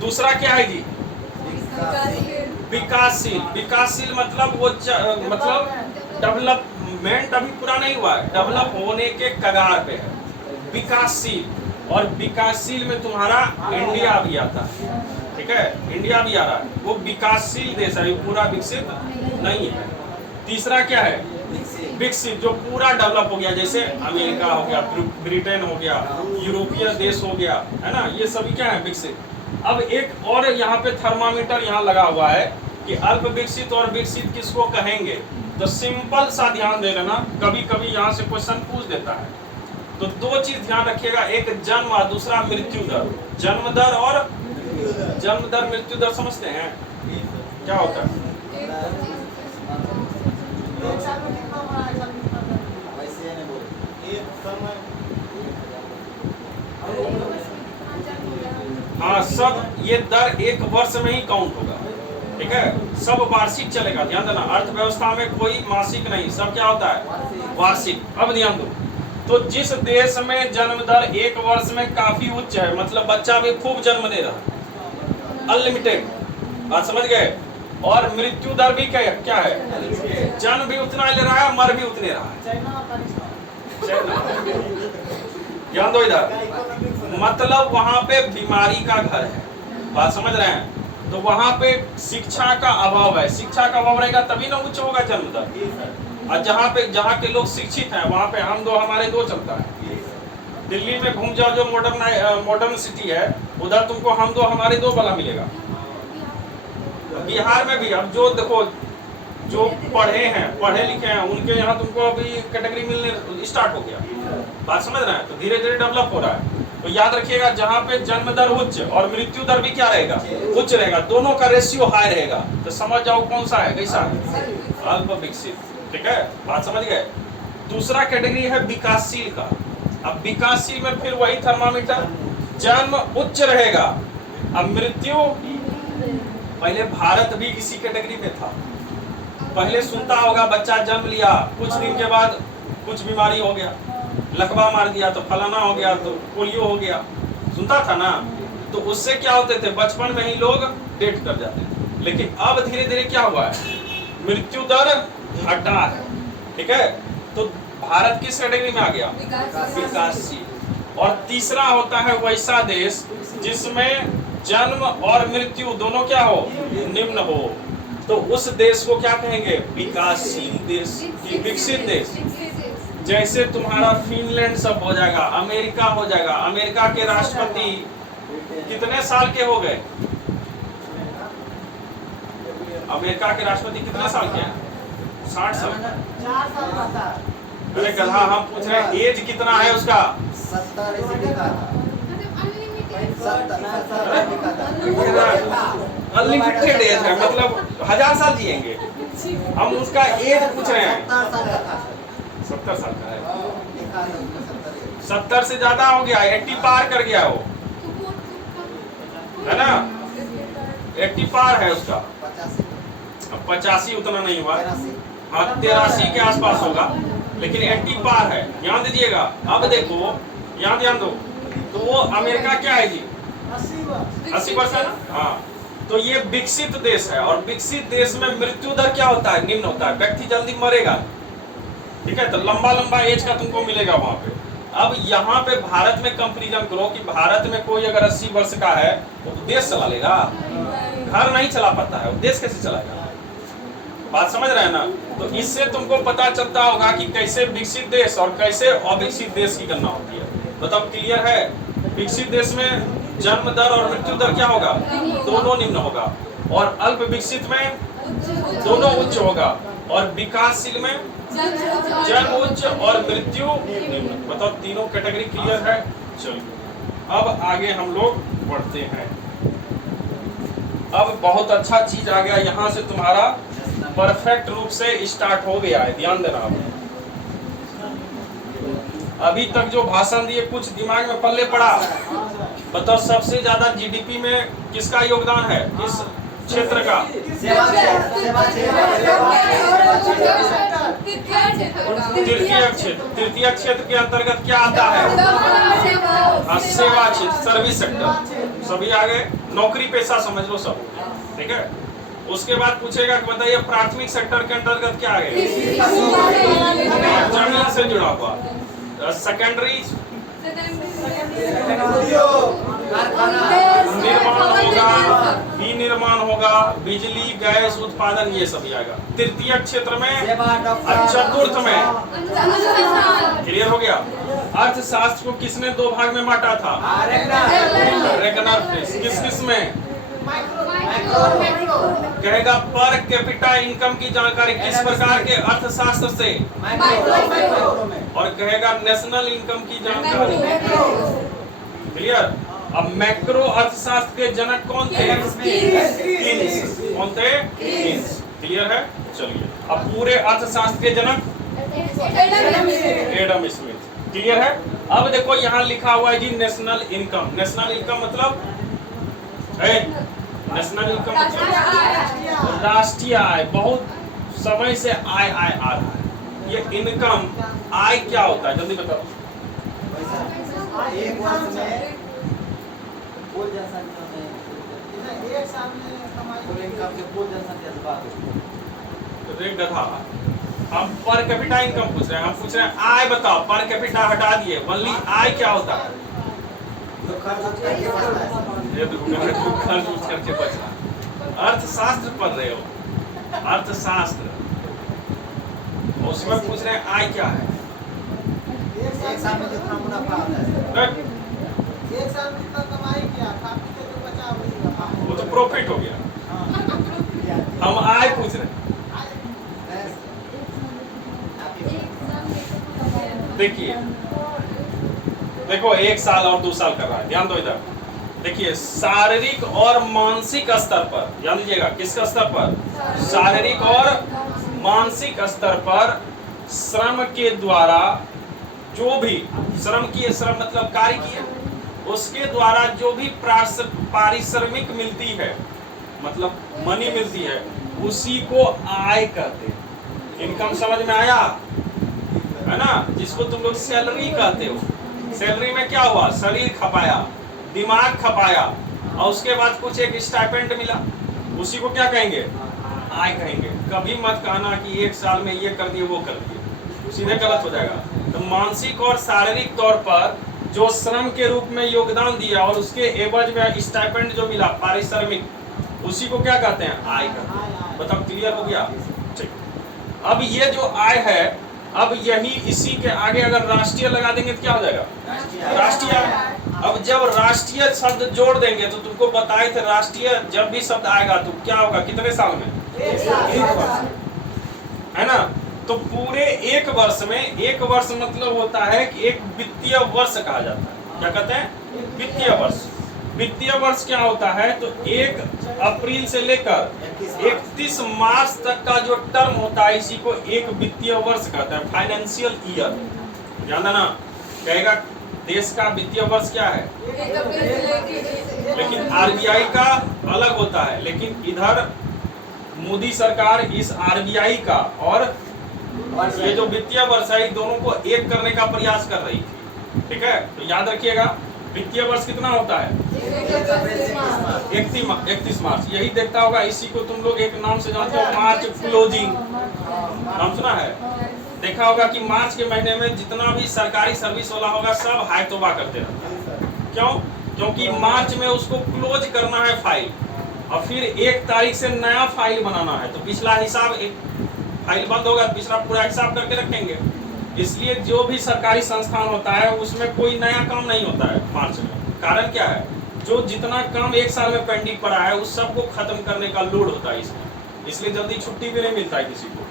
दूसरा क्या है जी? विकासशील। विकासशील मतलब वो मतलब डेवलपमेंट अभी पूरा नहीं हुआ है, डेवलप होने के कगार पे है। विकासशील, और विकासशील में तुम्हारा इंडिया भी आता है। ठीक है, इंडिया भी आ रहा है, वो विकासशील देश है, पूरा विकसित नहीं है। तीसरा क्या है? विकसित, जो पूरा डेवलप हो गया, जैसे अमेरिका हो गया, ब्रिटेन हो गया, यूरोपीय देश हो गया, है ना? ये सभी क्या है? विकसित। अब एक और यहाँ पे थर्मामीटर यहाँ लगा हुआ है कि अल्प विकसित और विकसित किसको कहेंगे। तो सिंपल सा ध्यान दे लेना, कभी कभी यहाँ से क्वेश्चन पूछ देता है। तो दो चीज ध्यान रखिएगा, एक जन्म और दूसरा मृत्यु दर। जन्म दर और जन्म दर, मृत्यु दर समझते हैं क्या होता है? हाँ, सब ये दर एक वर्ष में ही काउंट होगा। ठीक है, सब वार्षिक चलेगा, ध्यान देना। अर्थव्यवस्था में कोई मासिक नहीं, सब क्या होता है? वार्षिक। अब ध्यान दो, तो जिस देश में जन्म दर एक वर्ष में काफी उच्च है, मतलब बच्चा भी खूब जन्म दे रहा है, अनलिमिटेड, बात समझ गए। और मृत्यु दर भी क्या है, जन्म भी उतना ले रहा है, मर भी उतने रहा है। ध्यान दो इधर, मतलब वहां पे बीमारी का घर है, बात समझ रहे हैं। तो वहां पे शिक्षा का अभाव है, शिक्षा का अभाव रहेगा तभी ना उच्च होगा जन्म दर। और जहाँ के लोग शिक्षित हैं वहां पे हम दो हमारे दो चलता है। दिल्ली में घूम जाओ जो मॉडर्न सिटी है, उधर तुमको हम दो हमारे दो वाला मिलेगा। बिहार में भी अब जो देखो जो पढ़े हैं पढ़े लिखे हैं उनके यहाँ तुमको अभी कैटेगरी मिलने स्टार्ट हो गया, बात समझ रहे हैं। तो धीरे धीरे डेवलप हो रहा है। तो याद रखिएगा जहाँ पे जन्म दर उच्च और मृत्यु दर भी क्या रहेगा, उच्च रहेगा, दोनों का रेशियो हाई रहेगा। तो समझ जाओ कौन सा है, कैसा है, अल्प विकसित। ठीक है, बात समझ गए। दूसरा कैटेगरी है विकासशील का। अब विकासशील में फिर वही थर्मामीटर, जन्म उच्च रहेगा, अब मृत्यु, पहले भारत भी इसी कैटेगरी में था। पहले सुनता होगा बच्चा जन्म लिया, कुछ दिन के बाद कुछ बीमारी हो गया, लकवा मार दिया तो फलाना हो गया तो पोलियो हो गया, सुनता था ना। तो उससे क्या होते थे, बचपन में ही लोग डेथ कर जाते थे। लेकिन अब धीरे धीरे क्या हुआ है, मृत्यु दर घटा है। ठीक है, तो भारत किस कैटेगरी में आ गया, विकासशील। और तीसरा होता है वैसा देश जिसमें जन्म और मृत्यु दोनों क्या हो, निम्न हो, तो उस देश को क्या कहेंगे, विकासशील देश, विकसित देश। जैसे तुम्हारा फिनलैंड सब हो जाएगा, अमेरिका हो जाएगा। अमेरिका के राष्ट्रपति कितने साल के हो गए, अमेरिका के राष्ट्रपति कितने साल के हैं, 60 साल। 4 साल का था। अरे गधा, हम पूछ रहे हैं एज कितना है उसका, 70 इसी लिखा था। अनलिमिटेड एज है, मतलब 1000 साल जिएंगे। हम उसका एज पूछ रहे हैं, 70 साल का है, 70 से ज्यादा हो गया, 80 पार कर गया वो, है ना, 80 पार है उसका। 85 उतना नहीं हुआ, हाँ 83 के आसपास होगा, लेकिन 80 पार है। ध्यान दीजिएगा। अब देखो यहाँ ध्यान दो, तो वो अमेरिका क्या है जी, 80%। हाँ, तो ये विकसित देश है, और विकसित देश में मृत्यु दर क्या होता है, निम्न होता है, व्यक्ति जल्दी मरेगा। ठीक है, तो लंबा लंबा एज का तुमको मिलेगा वहां पे। अब यहाँ पे भारत में कंपेरिजन करो कि भारत में कोई अगर 80 वर्ष का है वो तो देश चला लेगा, घर नहीं चला पाता है, वो देश कैसे चलाएगा, बात समझ रहे हैं ना। तो इससे तुमको पता चलता होगा कि कैसे विकसित देश और कैसे अविकसित देश की गणना होती है। मतलब क्लियर है, विकसित देश में जन्म दर और मृत्यु दर क्या होगा, दोनों निम्न होगा, और अल्प विकसित में दोनों उच्च होगा, और विकासशील में जन्म उच्च और मृत्यु निम्न। मतलब तीनों कैटेगरी क्लियर है। चलिए अब आगे हम लोग बढ़ते हैं। अब बहुत अच्छा चीज आ गया, यहाँ से तुम्हारा परफेक्ट रूप से स्टार्ट हो गया है, ध्यान देना आप। अभी तक जो भाषण दिए कुछ दिमाग में पल्ले पड़ा, बताओ सबसे ज्यादा जीडीपी में किसका योगदान है, किस क्षेत्र का, तृतीय क्षेत्र के अंतर्गत क्या आता है, सेवा क्षेत्र, सर्विस सेक्टर। सभी आगे नौकरी पेशा समझ लो सब, ठीक है। उसके बाद पूछेगा कि बताइए प्राथमिक सेक्टर के अंतर्गत क्या है, जमीन से जुड़ा हुआ। सेकेंडरी निर्माण होगा, विनिर्माण होगा, बिजली गैस उत्पादन, ये सब आएगा। तृतीय क्षेत्र में, चतुर्थ में, क्लियर हो गया। अर्थशास्त्र को किसने दो भाग में बांटा था, रेगनर फिश। किस किस में कहेगा, पर कैपिटा इनकम की जानकारी किस प्रकार के अर्थशास्त्र से, और कहेगा नेशनल इनकम की जानकारी, क्लियर। अब मैक्रो अर्थशास्त्र के जनक कौन थे, कौन थे, क्लियर है। चलिए अब पूरे अर्थशास्त्र के जनक एडम स्मिथ, क्लियर है। अब देखो यहाँ लिखा हुआ है जी नेशनल इनकम। नेशनल इनकम मतलब नेशनल इनकम मतलब राष्ट्रीय आय। बहुत समय से आय आ रहा है। ये इनकम आय क्या होता है, जल्दी बताओ। एक वर्ष में एक साल में कमाई कुल इनकम के कुल जनसंख्या से बात है। रे गधा, हम पर कैपिटा इनकम पूछ रहे हैं, हम पूछ रहे हैं आय बताओ। पर कैपिटा हटा दिए, ओनली आय क्या होता है? जो खर्च करके बढ़ता है सर। ये देखो खर्च उठ करके बचना। अर्थशास्त्र पढ़ रहे हो, अर्थशास्त्र, उसमें पूछ रहे हैं आय क्या है? एक साल में जितना मुनाफा आता है सर। रख, एक साल में जितना कमाई किया खा पी के जो बचा वही रहा। वो तो प्रॉफिट हो गया, हाँ। हम आय पूछ रहे हैं। देखिए देखो, 1 साल और 2 साल कर रहा है, ध्यान दो इधर। देखिए शारीरिक और मानसिक स्तर पर, ध्यान दीजिएगा, किसका स्तर पर? शारीरिक और मानसिक स्तर पर श्रम के द्वारा जो भी श्रम किए, श्रम मतलब कार्य किए, उसके द्वारा जो भी पारिश्रमिक मिलती है, मतलब मनी मिलती है, उसी को आय कहते हैं। इनकम समझ में आया है ना? जिसको तुम लोग सैलरी कहते हो। सैलरी में क्या हुआ? शरीर खपाया, दिमाग खपाया, और उसके बाद कुछ एक स्टाइपेंड मिला, उसी को क्या कहेंगे? आय कहेंगे। कभी मत कहना कि 1 साल में ये कर दिए वो कर दिए, सीधे गलत हो जाएगा। तो मानसिक और शारीरिक तौर पर जो श्रम के रूप में योगदान दिया और उसके एवज में स्टाइपेंड जो मिला, पारिश्रमिक, उसी को क्या कहते हैं? आय कहते हैं। बताओ, क्लियर हो गया? ठीक। अब ये जो आय है, अब यही इसी के आगे अगर राष्ट्रीय लगा देंगे तो क्या हो जाएगा? राष्ट्रीय आय। अब जब राष्ट्रीय शब्द जोड़ देंगे तो तुमको बताए थे, राष्ट्रीय जब भी शब्द आएगा तो क्या होगा? कितने साल में? 1 वर्ष, है ना? तो पूरे 1 वर्ष में, 1 वर्ष मतलब होता है कि एक वित्तीय वर्ष कहा जाता है। क्या कहते हैं? वित्तीय वर्ष। वित्तीय वर्ष क्या होता है? तो 1 अप्रैल से लेकर 31 मार्च तक का जो टर्म होता है, इसी को एक वित्तीय वर्ष कहते हैं, फाइनेंशियल ईयर। ध्यान देना, कहेगा देश का वित्तीय वर्ष क्या है, लेकिन आरबीआई का अलग होता है। लेकिन इधर मोदी सरकार इस आरबीआई का और ये जो वित्तीय वर्ष है, इन दोनों को एक करने का प्रयास कर रही थी। ठीक है, तो याद रखिएगा, वित्तीय वर्ष कितना होता है? 31 मार्च। यही देखता होगा, इसी को तुम लोग एक नाम से जानते हो, मार्च क्लोजिंग। नाम सुना है? देखा होगा कि मार्च के महीने में जितना भी सरकारी सर्विस वाला होगा, सब हाय तौबा करते रहता है। क्यों? क्योंकि मार्च में उसको क्लोज करना है फाइल, और फिर 1 तारीख से नया फाइल बनाना है। तो पिछला हिसाब, एक फाइल बंद होगा तो पिछला पूरा हिसाब करके रखेंगे। इसलिए जो भी सरकारी संस्थान होता है, उसमें कोई नया काम नहीं होता है मार्च में। कारण क्या है? जो जितना काम 1 साल में पेंडिंग पड़ा है, उस सबको खत्म करने का लोड होता है इसमें। इसलिए जल्दी छुट्टी भी नहीं मिलता है किसी को,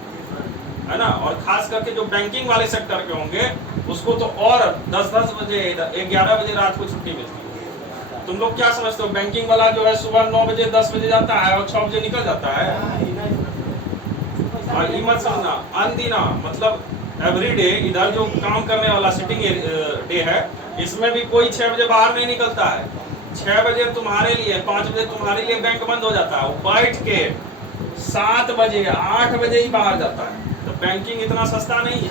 है ना? और खास करके जो बैंकिंग वाले सेक्टर के होंगे, उसको तो और 10-10 बजे, 11 बजे रात को छुट्टी मिलती है। तुम लोग क्या समझते हो? बैंकिंग वाला जो है सुबह 9 बजे 10 बजे जाता है और 6 बजे निकल जाता है। और ये मत समझना अनदिना, मतलब एवरीडे इधर जो काम करने वाला सिटिंग डे है, इसमें भी कोई 6 बजे बाहर नहीं निकलता है। 6 बजे तुम्हारे लिए, 5 बजे तुम्हारे लिए बैंक बंद हो जाता है, वो बैठ के 7 बजे 8 बजे ही बाहर जाता है। तो बैंकिंग इतना सस्ता नहीं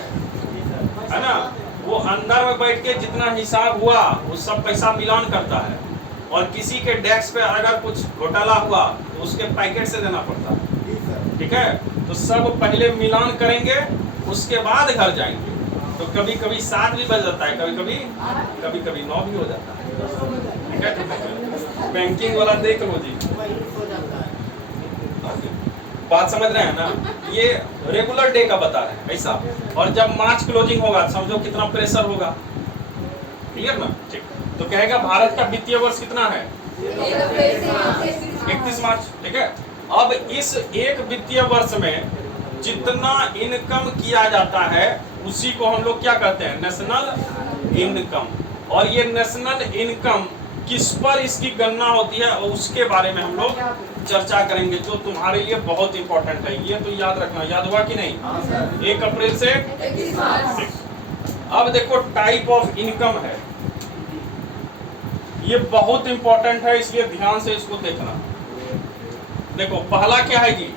है ना? वो अंदर में बैठ के जितना हिसाब हुआ वो सब पैसा मिलान करता है, और किसी के डेस्क पे अगर कुछ घोटाला हुआ तो उसके पैकेट से देना पड़ता है। ठीक है, तो सब पहले मिलान करेंगे, उसके बाद घर जाएंगे। तो कभी कभी 7 भी बज जाता है, कभी कभी 9 भी हो जाता है। ठीक है, बैंकिंग वाला देख लो जी, बात समझ रहे हैं ना? ये रेगुलर डे का बता रहे हैं ऐसा। और जब मार्च क्लोजिंग होगा, समझो कितना प्रेशर होगा। क्लियर ना? ठीक। तो कहेगा भारत का वित्तीय वर्ष कितना है? 31 मार्च। ठीक है, अब इस एक वित्तीय वर्ष में जितना इनकम किया जाता है, उसी को हम लोग क्या कहते हैं? National income. और ये नेशनल इनकम किस पर इसकी गणना होती है, और उसके बारे में हम लोग चर्चा करेंगे, जो तुम्हारे लिए बहुत इंपॉर्टेंट है। ये तो याद रखना। याद हुआ कि नहीं? 1 अप्रैल से 31 मार्च। अब देखो, टाइप ऑफ इनकम है, ये बहुत इंपॉर्टेंट है, इसलिए ध्यान से इसको देखना। देखो, पहला क्या है जी?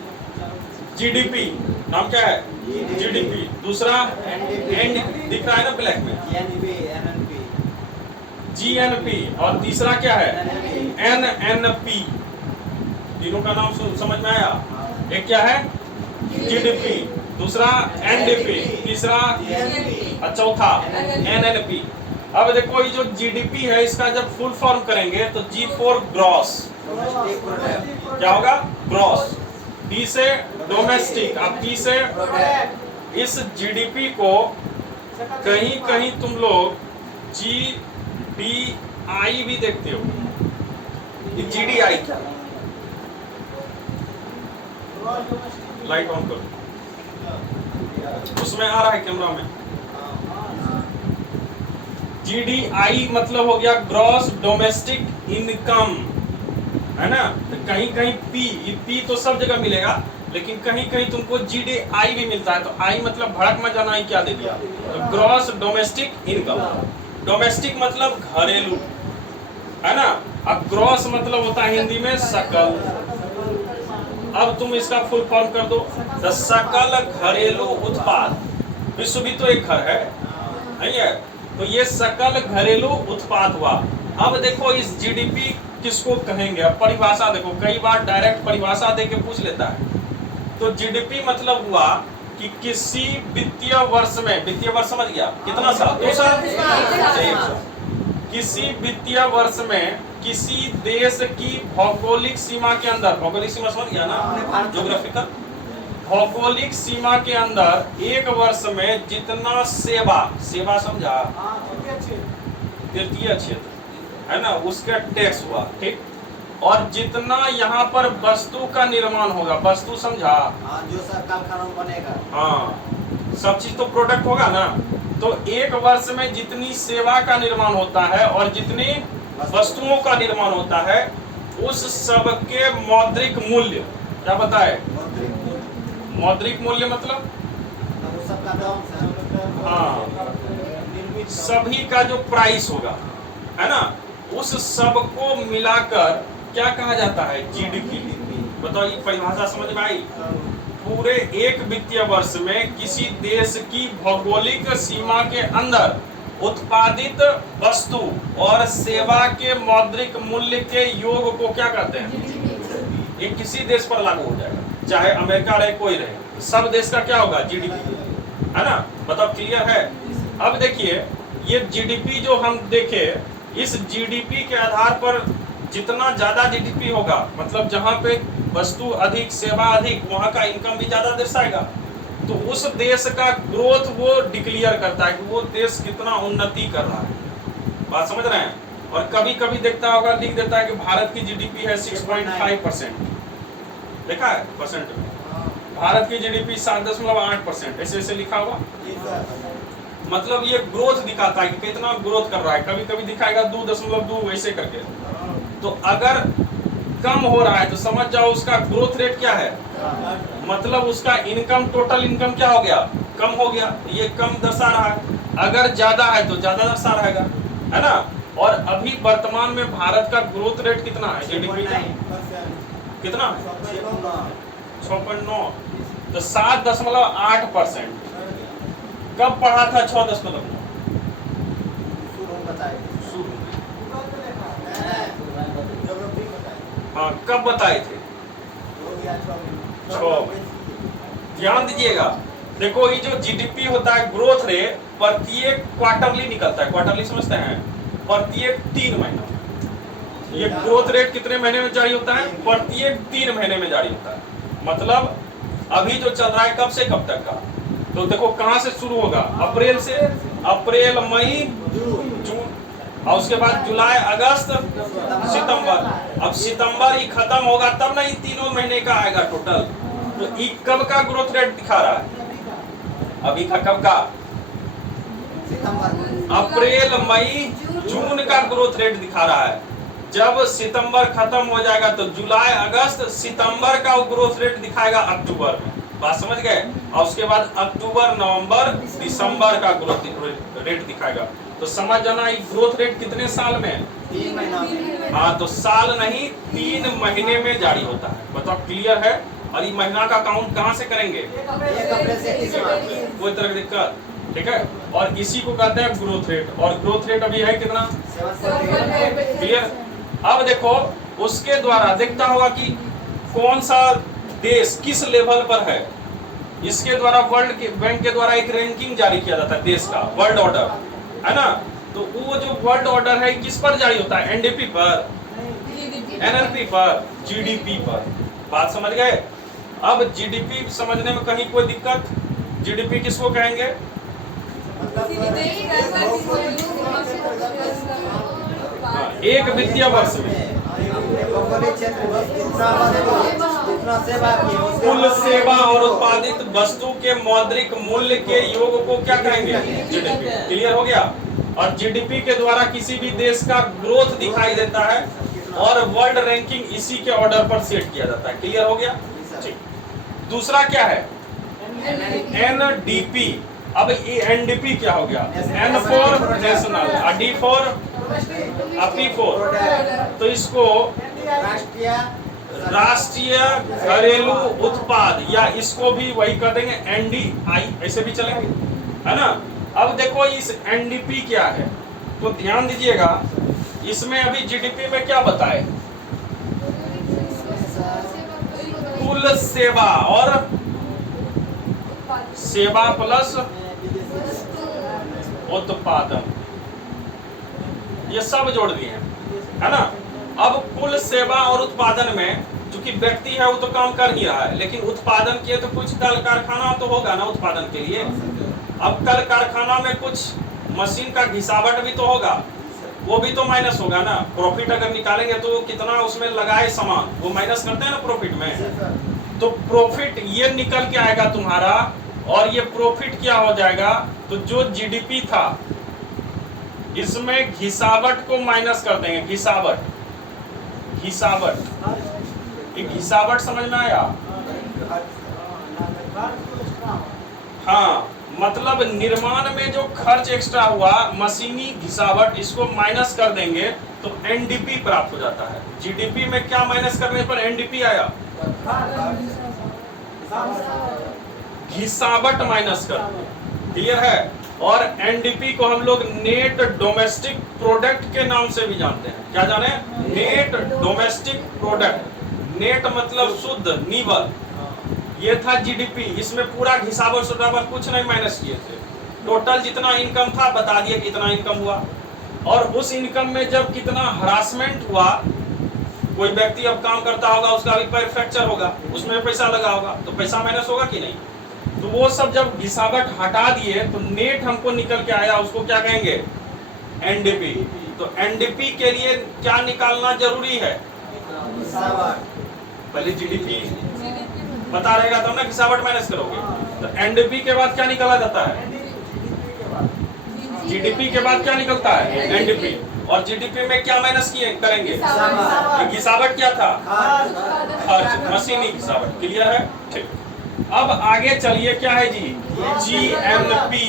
जीडीपी। नाम क्या है? जीडीपी। दूसरा एंड दिख रहा है ना ब्लैक में, जीएनपी। और तीसरा क्या है? एनएनपी। तीनों का नाम समझ में आया? एक क्या है? जीडीपी, दूसरा एनडीपी, तीसरा और चौथा एनएनपी। अब देखो ये जो जीडीपी है इसका जब फुल फॉर्म करेंगे तो जी फॉर ग्रॉस, क्या होगा? ग्रॉस। डी से डोमेस्टिक, अब टी से इस जीडीपी को कहीं कहीं तुम लोग जीडीआई भी देखते हो। ये जीडीआई क्या? लाइट ऑन करो, उसमें आ रहा है कैमरा में। जीडीआई मतलब हो गया ग्रॉस डोमेस्टिक इनकम, है ना? तो कहीं कहीं पी तो सब जगह मिलेगा, लेकिन कहीं कहीं तुमको जीडीआई भी मिलता है। तो आई मतलब भड़क में जाना, ही क्या दे दिया? तो ग्रॉस डोमेस्टिक इनकम। डोमेस्टिक मतलब घरेलू, है ना? अब ग्रॉस मतलब होता है हिंदी में सकल। अब तुम इसका फुल फॉर्म कर दो, तो सकल घरेलू उत्पाद। विश्व भी तो एक घर है, नहीं है? तो ये सकल घरेलू उत्पाद हुआ। अब देखो इस जीडीपी किसको कहेंगे? अब परिभाषा देखो, कई बार डायरेक्ट परिभाषा देके पूछ लेता है। तो जीडीपी मतलब हुआ कि किसी वित्तीय वर्ष में, वित्तीय वर्ष समझ गया? कितना साल? 2 साल? 1 साल। किसी वित्तीय वर्ष में किसी देश की भौगोलिक सीमा के अंदर, भौगोलिक सीमा समझ गया ना? ज्योग्राफिकल। भौगोलिक सीमा के अंदर एक वर्ष में जितना सेवा समझा? तृतीय क्षेत्र, है ना? उसका टैक्स हुआ, ठीक? और जितना यहाँ पर वस्तु का निर्माण होगा, वस्तु समझा? जो सब कारखाना बनेगा, हाँ, सब चीज तो प्रोडक्ट होगा ना। तो एक वर्ष में जितनी सेवा का निर्माण होता है और जितनी वस्तुओं का निर्माण होता है, उस सब के मौद्रिक मूल्य, क्या बताए? मौद्रिक मूल्य मतलब सबका दाम, हाँ, सभी का जो प्राइस होगा, है ना, उस सब को मिलाकर क्या कहा जाता है? जीडीपी। बताओ, ये परिभाषा समझ में आई? पूरे एक वित्तीय वर्ष में किसी देश की भौगोलिक सीमा के अंदर उत्पादित वस्तु और सेवा के मौद्रिक मूल्य के योग को क्या कहते हैं? ये किसी देश पर लागू हो जाएगा, चाहे अमेरिका रहे, कोई रहे, सब देश का क्या होगा? जीडीपी, है ना? बताओ, क्लियर है? अब देखिए, ये जीडीपी जो हम देखे, इस जीडीपी के आधार पर जितना ज्यादा जीडीपी होगा, मतलब जहां पे वस्तु अधिक, सेवा अधिक, वहां का इनकम भी ज्यादा दर्शाएगा। तो उस देश का ग्रोथ वो डिक्लेयर करता है कि वो देश कितना उन्नति कर रहा है। बात समझ रहे हैं? और कभी कभी देखता होगा, लिख देता है कि भारत की जीडीपी है 6.5%, देखा है परसेंट में? भारत की जीडीपी 7.8%, ऐसे ऐसे लिखा हुआ। मतलब ये ग्रोथ दिखाता है कि कितना ग्रोथ कर रहा है। कभी कभी दिखाएगा 2.2 ऐसे करके। तो अगर कम हो रहा है तो समझ जाओ उसका ग्रोथ रेट क्या है, मतलब उसका इनकम, टोटल इनकम क्या हो गया? कम हो गया, ये कम दर्शा रहा है। अगर ज्यादा है तो ज्यादा दर्शा रहेगा, है ना? और अभी वर्तमान में भारत का ग्रोथ रेट कितना है? जीडीपी का कितना है? 6.9, तो 7.8%। कब पढ़ा था 6.9? हाँ, कब बताए थे? 6। ध्यान दीजिएगा, देखो ये जो जीडीपी होता है, ग्रोथ रेट प्रत्येक क्वार्टरली निकलता है। क्वार्टरली समझते हैं? प्रत्येक 3 महीना। ये ग्रोथ रेट कितने महीने में जारी होता है? प्रत्येक 3 महीने में जारी होता है। मतलब अभी जो चल रहा है, कब से कब तक का? तो देखो कहां से शुरू होगा? अप्रैल से, अप्रैल, मई, जून, और उसके बाद जुलाई, अगस्त, सितंबर। अब सितंबर ही खत्म होगा तब ना ये तीनों महीने का आएगा टोटल। तो ये कब का ग्रोथ रेट दिखा रहा है? अभी का कब का? अप्रैल, मई, जून का ग्रोथ रेट दिखा रहा है। जब सितंबर खत्म हो जाएगा तो जुलाई, अगस्त, सितंबर का ग्रोथ रेट दिखाएगा अक्टूबर में। बात समझ गए? और उसके बाद अक्टूबर, नवंबर, दिसंबर का ग्रोथ रेट दिखाएगा। तो समझ जाना ये ग्रोथ रेट कितने साल में? 3 महीना में। हाँ, तो साल नहीं, 3 महीने में जारी होता है। बताओ, क्लियर है? और ये महीना का काउंट कहाँ से करेंगे? 1 अप्रैल से 30 मार्च। कोई तरह की दिक्कत? ठीक है। और इसी को कहते हैं ग्रोथ रेट। और ग्रोथ रेट अभी है कितना? 7.8। क्लियर? अब देखो, उसके द्वारा देखता होगा कि कौन सा देश किस लेवल पर है, इसके द्वारा वर्ल्ड के बैंक के द्वारा एक रैंकिंग जारी किया जाता है देश का, वर्ल्ड ऑर्डर, है ना। तो वो जो वर्ल्ड ऑर्डर है किस पर जारी होता है, एनडीपी पर, एनएलपी पर, जीडीपी पर। बात समझ गए। अब जीडीपी समझने में कहीं कोई दिक्कत, जीडीपी किसको कहेंगे, एक वित्तीय वर्ष में भौगोलिक क्षेत्र में जितना सेवा की कुल सेवा और उत्पादित वस्तु के मौद्रिक मूल्य के योग को क्या कहेंगे, जीडीपी। क्लियर हो गया। और जीडीपी के द्वारा किसी भी देश का ग्रोथ दिखाई देता है और वर्ल्ड रैंकिंग इसी के ऑर्डर पर सेट किया जाता है। क्लियर हो गया। ठीक। दूसरा क्या है, एनडीपी। अब ये एनडीपी क्या हो गया, N for national, D for, P for, तो इसको राष्ट्रीय घरेलू उत्पाद, या इसको भी वही कर देंगे एनडीआई, ऐसे भी चलेंगे, है ना। अब देखो इस एनडीपी क्या है, तो ध्यान दीजिएगा, इसमें अभी जीडीपी में क्या बताए, कुल सेवा और सेवा प्लस उत्पादन, ये सब जोड़ दिए हैं, है ना। अब कुल सेवा और उत्पादन में चूंकि व्यक्ति है वो तो काम कर ही रहा है, लेकिन उत्पादन किए तो कुछ कल कारखाना तो होगा ना उत्पादन के लिए। अब कल कारखाना में कुछ मशीन का घिसावट भी तो होगा, वो भी तो माइनस होगा ना। प्रॉफिट अगर निकालेंगे तो कितना उसमें लगाए सामान, वो माइनस करते हैं ना प्रॉफिट में। तो प्रॉफिट ये निकल के आएगा तुम्हारा, और ये प्रॉफिट क्या हो जाएगा, तो जो जीडीपी था इसमें घिसावट को माइनस कर देंगे, घिसावट, घिसावट, एक घिसावट समझ में आया। हाँ, मतलब निर्माण में जो खर्च एक्स्ट्रा हुआ, मशीनी घिसावट, इसको माइनस कर देंगे तो एनडीपी प्राप्त हो जाता है। जीडीपी में क्या माइनस करने पर एनडीपी आया, घिसावट माइनस कर। क्लियर है। और एनडीपी को हम लोग नेट डोमेस्टिक प्रोडक्ट के नाम से भी जानते हैं। क्या जाने, नेट डोमेस्टिक प्रोडक्ट। नेट मतलब शुद्ध, निवल, ये था जीडीपी। इसमें पूरा घिसावट सुटावट कुछ नहीं माइनस किए थे, टोटल जितना इनकम था बता दिए कितना इनकम हुआ, और उस इनकम में जब कितना हरासमेंट हुआ, कोई व्यक्ति अब काम करता होगा, उसका भी पैर फ्रैक्चर होगा, उसमें पैसा लगा होगा, तो पैसा माइनस होगा कि नहीं। तो वो सब जब घिसावट हटा दिए तो नेट हमको निकल के आया, उसको क्या कहेंगे, एनडीपी। तो एनडीपी के लिए क्या निकालना जरूरी है, पहले जीडीपी पता रहेगा तब ना घिसावट माइनस करोगे। तो एनडीपी के बाद क्या निकाला जाता है, जीडीपी के बाद क्या निकलता है, एनडीपी। और जीडीपी में क्या माइनस किए करेंगे, घिसावट क्या था, खर्च, मशीनी घिसावट। क्लियर है। ठीक। अब आगे चलिए, क्या है जी, जीएनपी।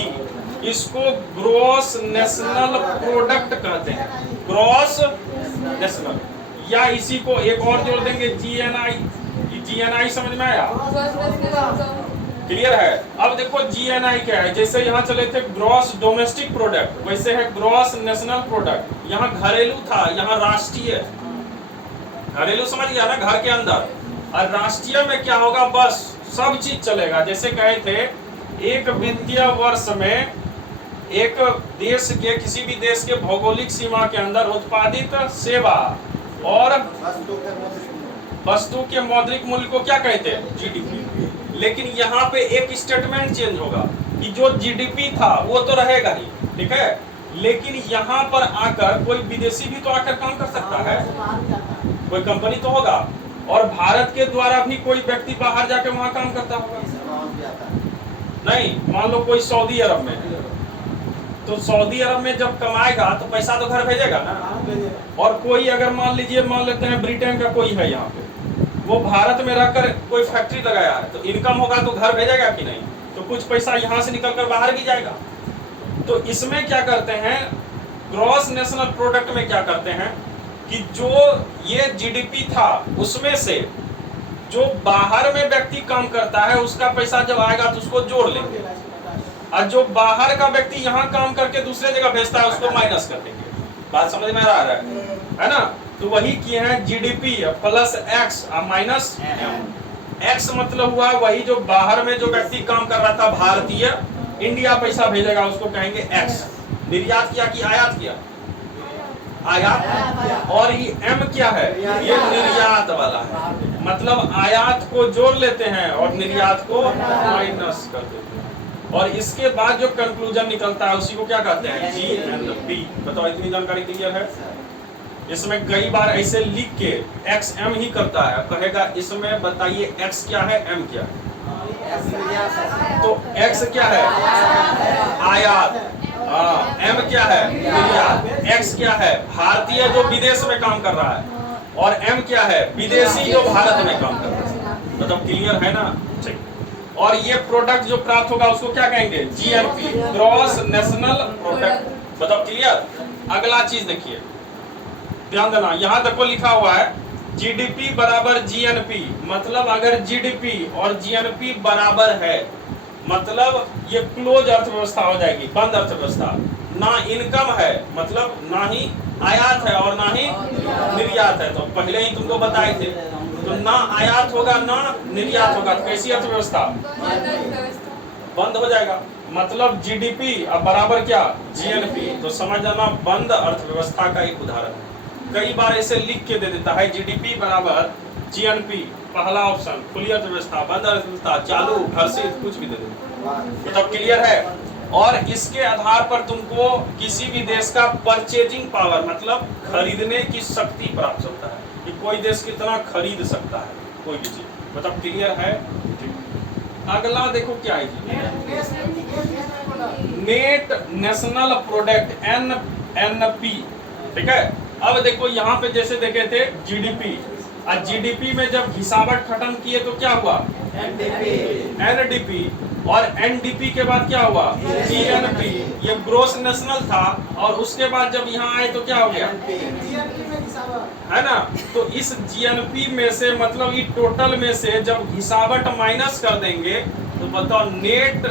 इसको ग्रॉस नेशनल प्रोडक्ट कहते हैं, ग्रॉस नेशनल, या इसी को एक और जोड़ देंगे जीएनआई। जीएनआई समझ में आया, क्लियर है। अब देखो जीएनआई क्या है, जैसे यहाँ चले थे ग्रॉस डोमेस्टिक प्रोडक्ट, वैसे है ग्रॉस नेशनल प्रोडक्ट। यहाँ घरेलू था, यहाँ राष्ट्रीय, घरेलू समझ गया ना, घर के अंदर। और राष्ट्रीय में क्या होगा, बस सब चीज चलेगा। जैसे कहे थे, एक वित्तीय वर्ष में एक देश के, किसी भी देश के भौगोलिक सीमा के अंदर उत्पादित सेवा और वस्तु के मौद्रिक मूल्य को क्या कहते हैं, जीडीपी। लेकिन यहाँ पे एक स्टेटमेंट चेंज होगा कि जो जीडीपी था वो तो रहेगा ही, ठीक है, लेकिन यहाँ पर आकर कोई विदेशी भी तो आकर काम कर सकता है, कोई कंपनी तो होगा, और भारत के द्वारा भी कोई व्यक्ति बाहर जाके वहाँ काम करता होगा। नहीं, मान लो कोई सऊदी अरब में है, तो सऊदी अरब में जब कमाएगा तो पैसा तो घर भेजेगा ना। और कोई अगर मान लीजिए, मान लेते हैं ब्रिटेन का कोई है यहाँ पे, वो भारत में रहकर कोई फैक्ट्री लगाया है, तो इनकम होगा तो घर भेजेगा कि नहीं, तो कुछ पैसा यहाँ से निकल कर बाहर भी जाएगा। तो इसमें क्या करते हैं, ग्रॉस नेशनल प्रोडक्ट में क्या करते हैं कि जो ये जीडीपी था उसमें से जो बाहर में व्यक्ति काम करता है उसका पैसा जब आएगा तो उसको जोड़ लेंगे, और जो बाहर का व्यक्ति यहाँ काम करके दूसरे जगह भेजता है उसको माइनस कर देंगे। बात समझ में आ रहा है ना। तो वही किए हैं GDP plus X minus M. X मतलब हुआ वही जो बाहर में जो व्यक्ति काम कर रहा था भारतीय, इंडिया पैसा भेजेगा उसको कहेंगे एक्स। निर्यात किया कि आयात किया? आयात। और ये एम क्या है? ये निर्यात वाला है, मतलब आयात को जोड़ लेते हैं और निर्यात को माइनस कर देते हैं। और इसके बाद जो कंक्लूजन निकलता है उसी को क्या कहते हैं? जीएनपी। बताओ इतनी जानकारी क्लियर है? इसमें कई बार ऐसे लिख के एक्स एम ही करता है, कहेगा इसमें बताइए एक्स क्या है, एम क्या है? तो एक्स क्या है? आयात। एम क्या है? निर्यात। एक्स क्या है? भारतीय जो विदेश में काम कर रहा है, और एम क्या है? विदेशी जो भारत में काम कर रहा है। मतलब क्लियर है ना? ठीक। और ये प्रोडक्ट जो प्राप्त होगा उसको क्या कहेंगे? GNP, gross national product. मतलब क्लियर? अगला चीज देखिए, ध्यान देना, यहां देखो लिखा हुआ है जीडीपी बराबर जीएनपी। मतलब अगर जीडीपी और जीएनपी बराबर है, मतलब ये क्लोज अर्थव्यवस्था हो जाएगी, बंद अर्थव्यवस्था। ना इनकम है, मतलब ना ही आयात है और ना ही निर्यात है। तो पहले ही तुमको बताए थे, तो ना आयात होगा ना निर्यात होगा, तो कैसी अर्थव्यवस्था? बंद हो जाएगा। मतलब जीडीपी अब बराबर क्या? जीएनपी। तो समझ जाना बंद अर्थव्यवस्था का एक उदाहरण है। कई बार ऐसे लिख के दे देता है जीडीपी बराबर जीएनपी, पहला ऑप्शन खुली अर्थव्यवस्था, बंद अर्थव्यवस्था, चालू, घर्षित, कुछ भी दे देता। मतलब क्लियर है? और इसके आधार पर तुमको किसी भी देश का परचेजिंग पावर, मतलब खरीदने की शक्ति प्राप्त होता है कि कोई देश कितना खरीद सकता है कोई भी चीज। मतलब क्लियर है? अगला देखो क्या है जी, नेट नेशनल प्रोडक्ट, एनएनपी। ठीक है, अब देखो यहाँ पे जैसे देखे थे जीडीपी, और जीडीपी में जब घिसावट खत्म किए तो क्या हुआ? एनडीपी। और एनडीपी के बाद क्या हुआ? जीएनपी। ये ग्रोस नेशनल था, और उसके बाद जब यहाँ आए तो क्या हो गया? है ना? तो इस जीएनपी में से, मतलब ये टोटल में से जब घिसावट माइनस कर देंगे तो बताओ नेट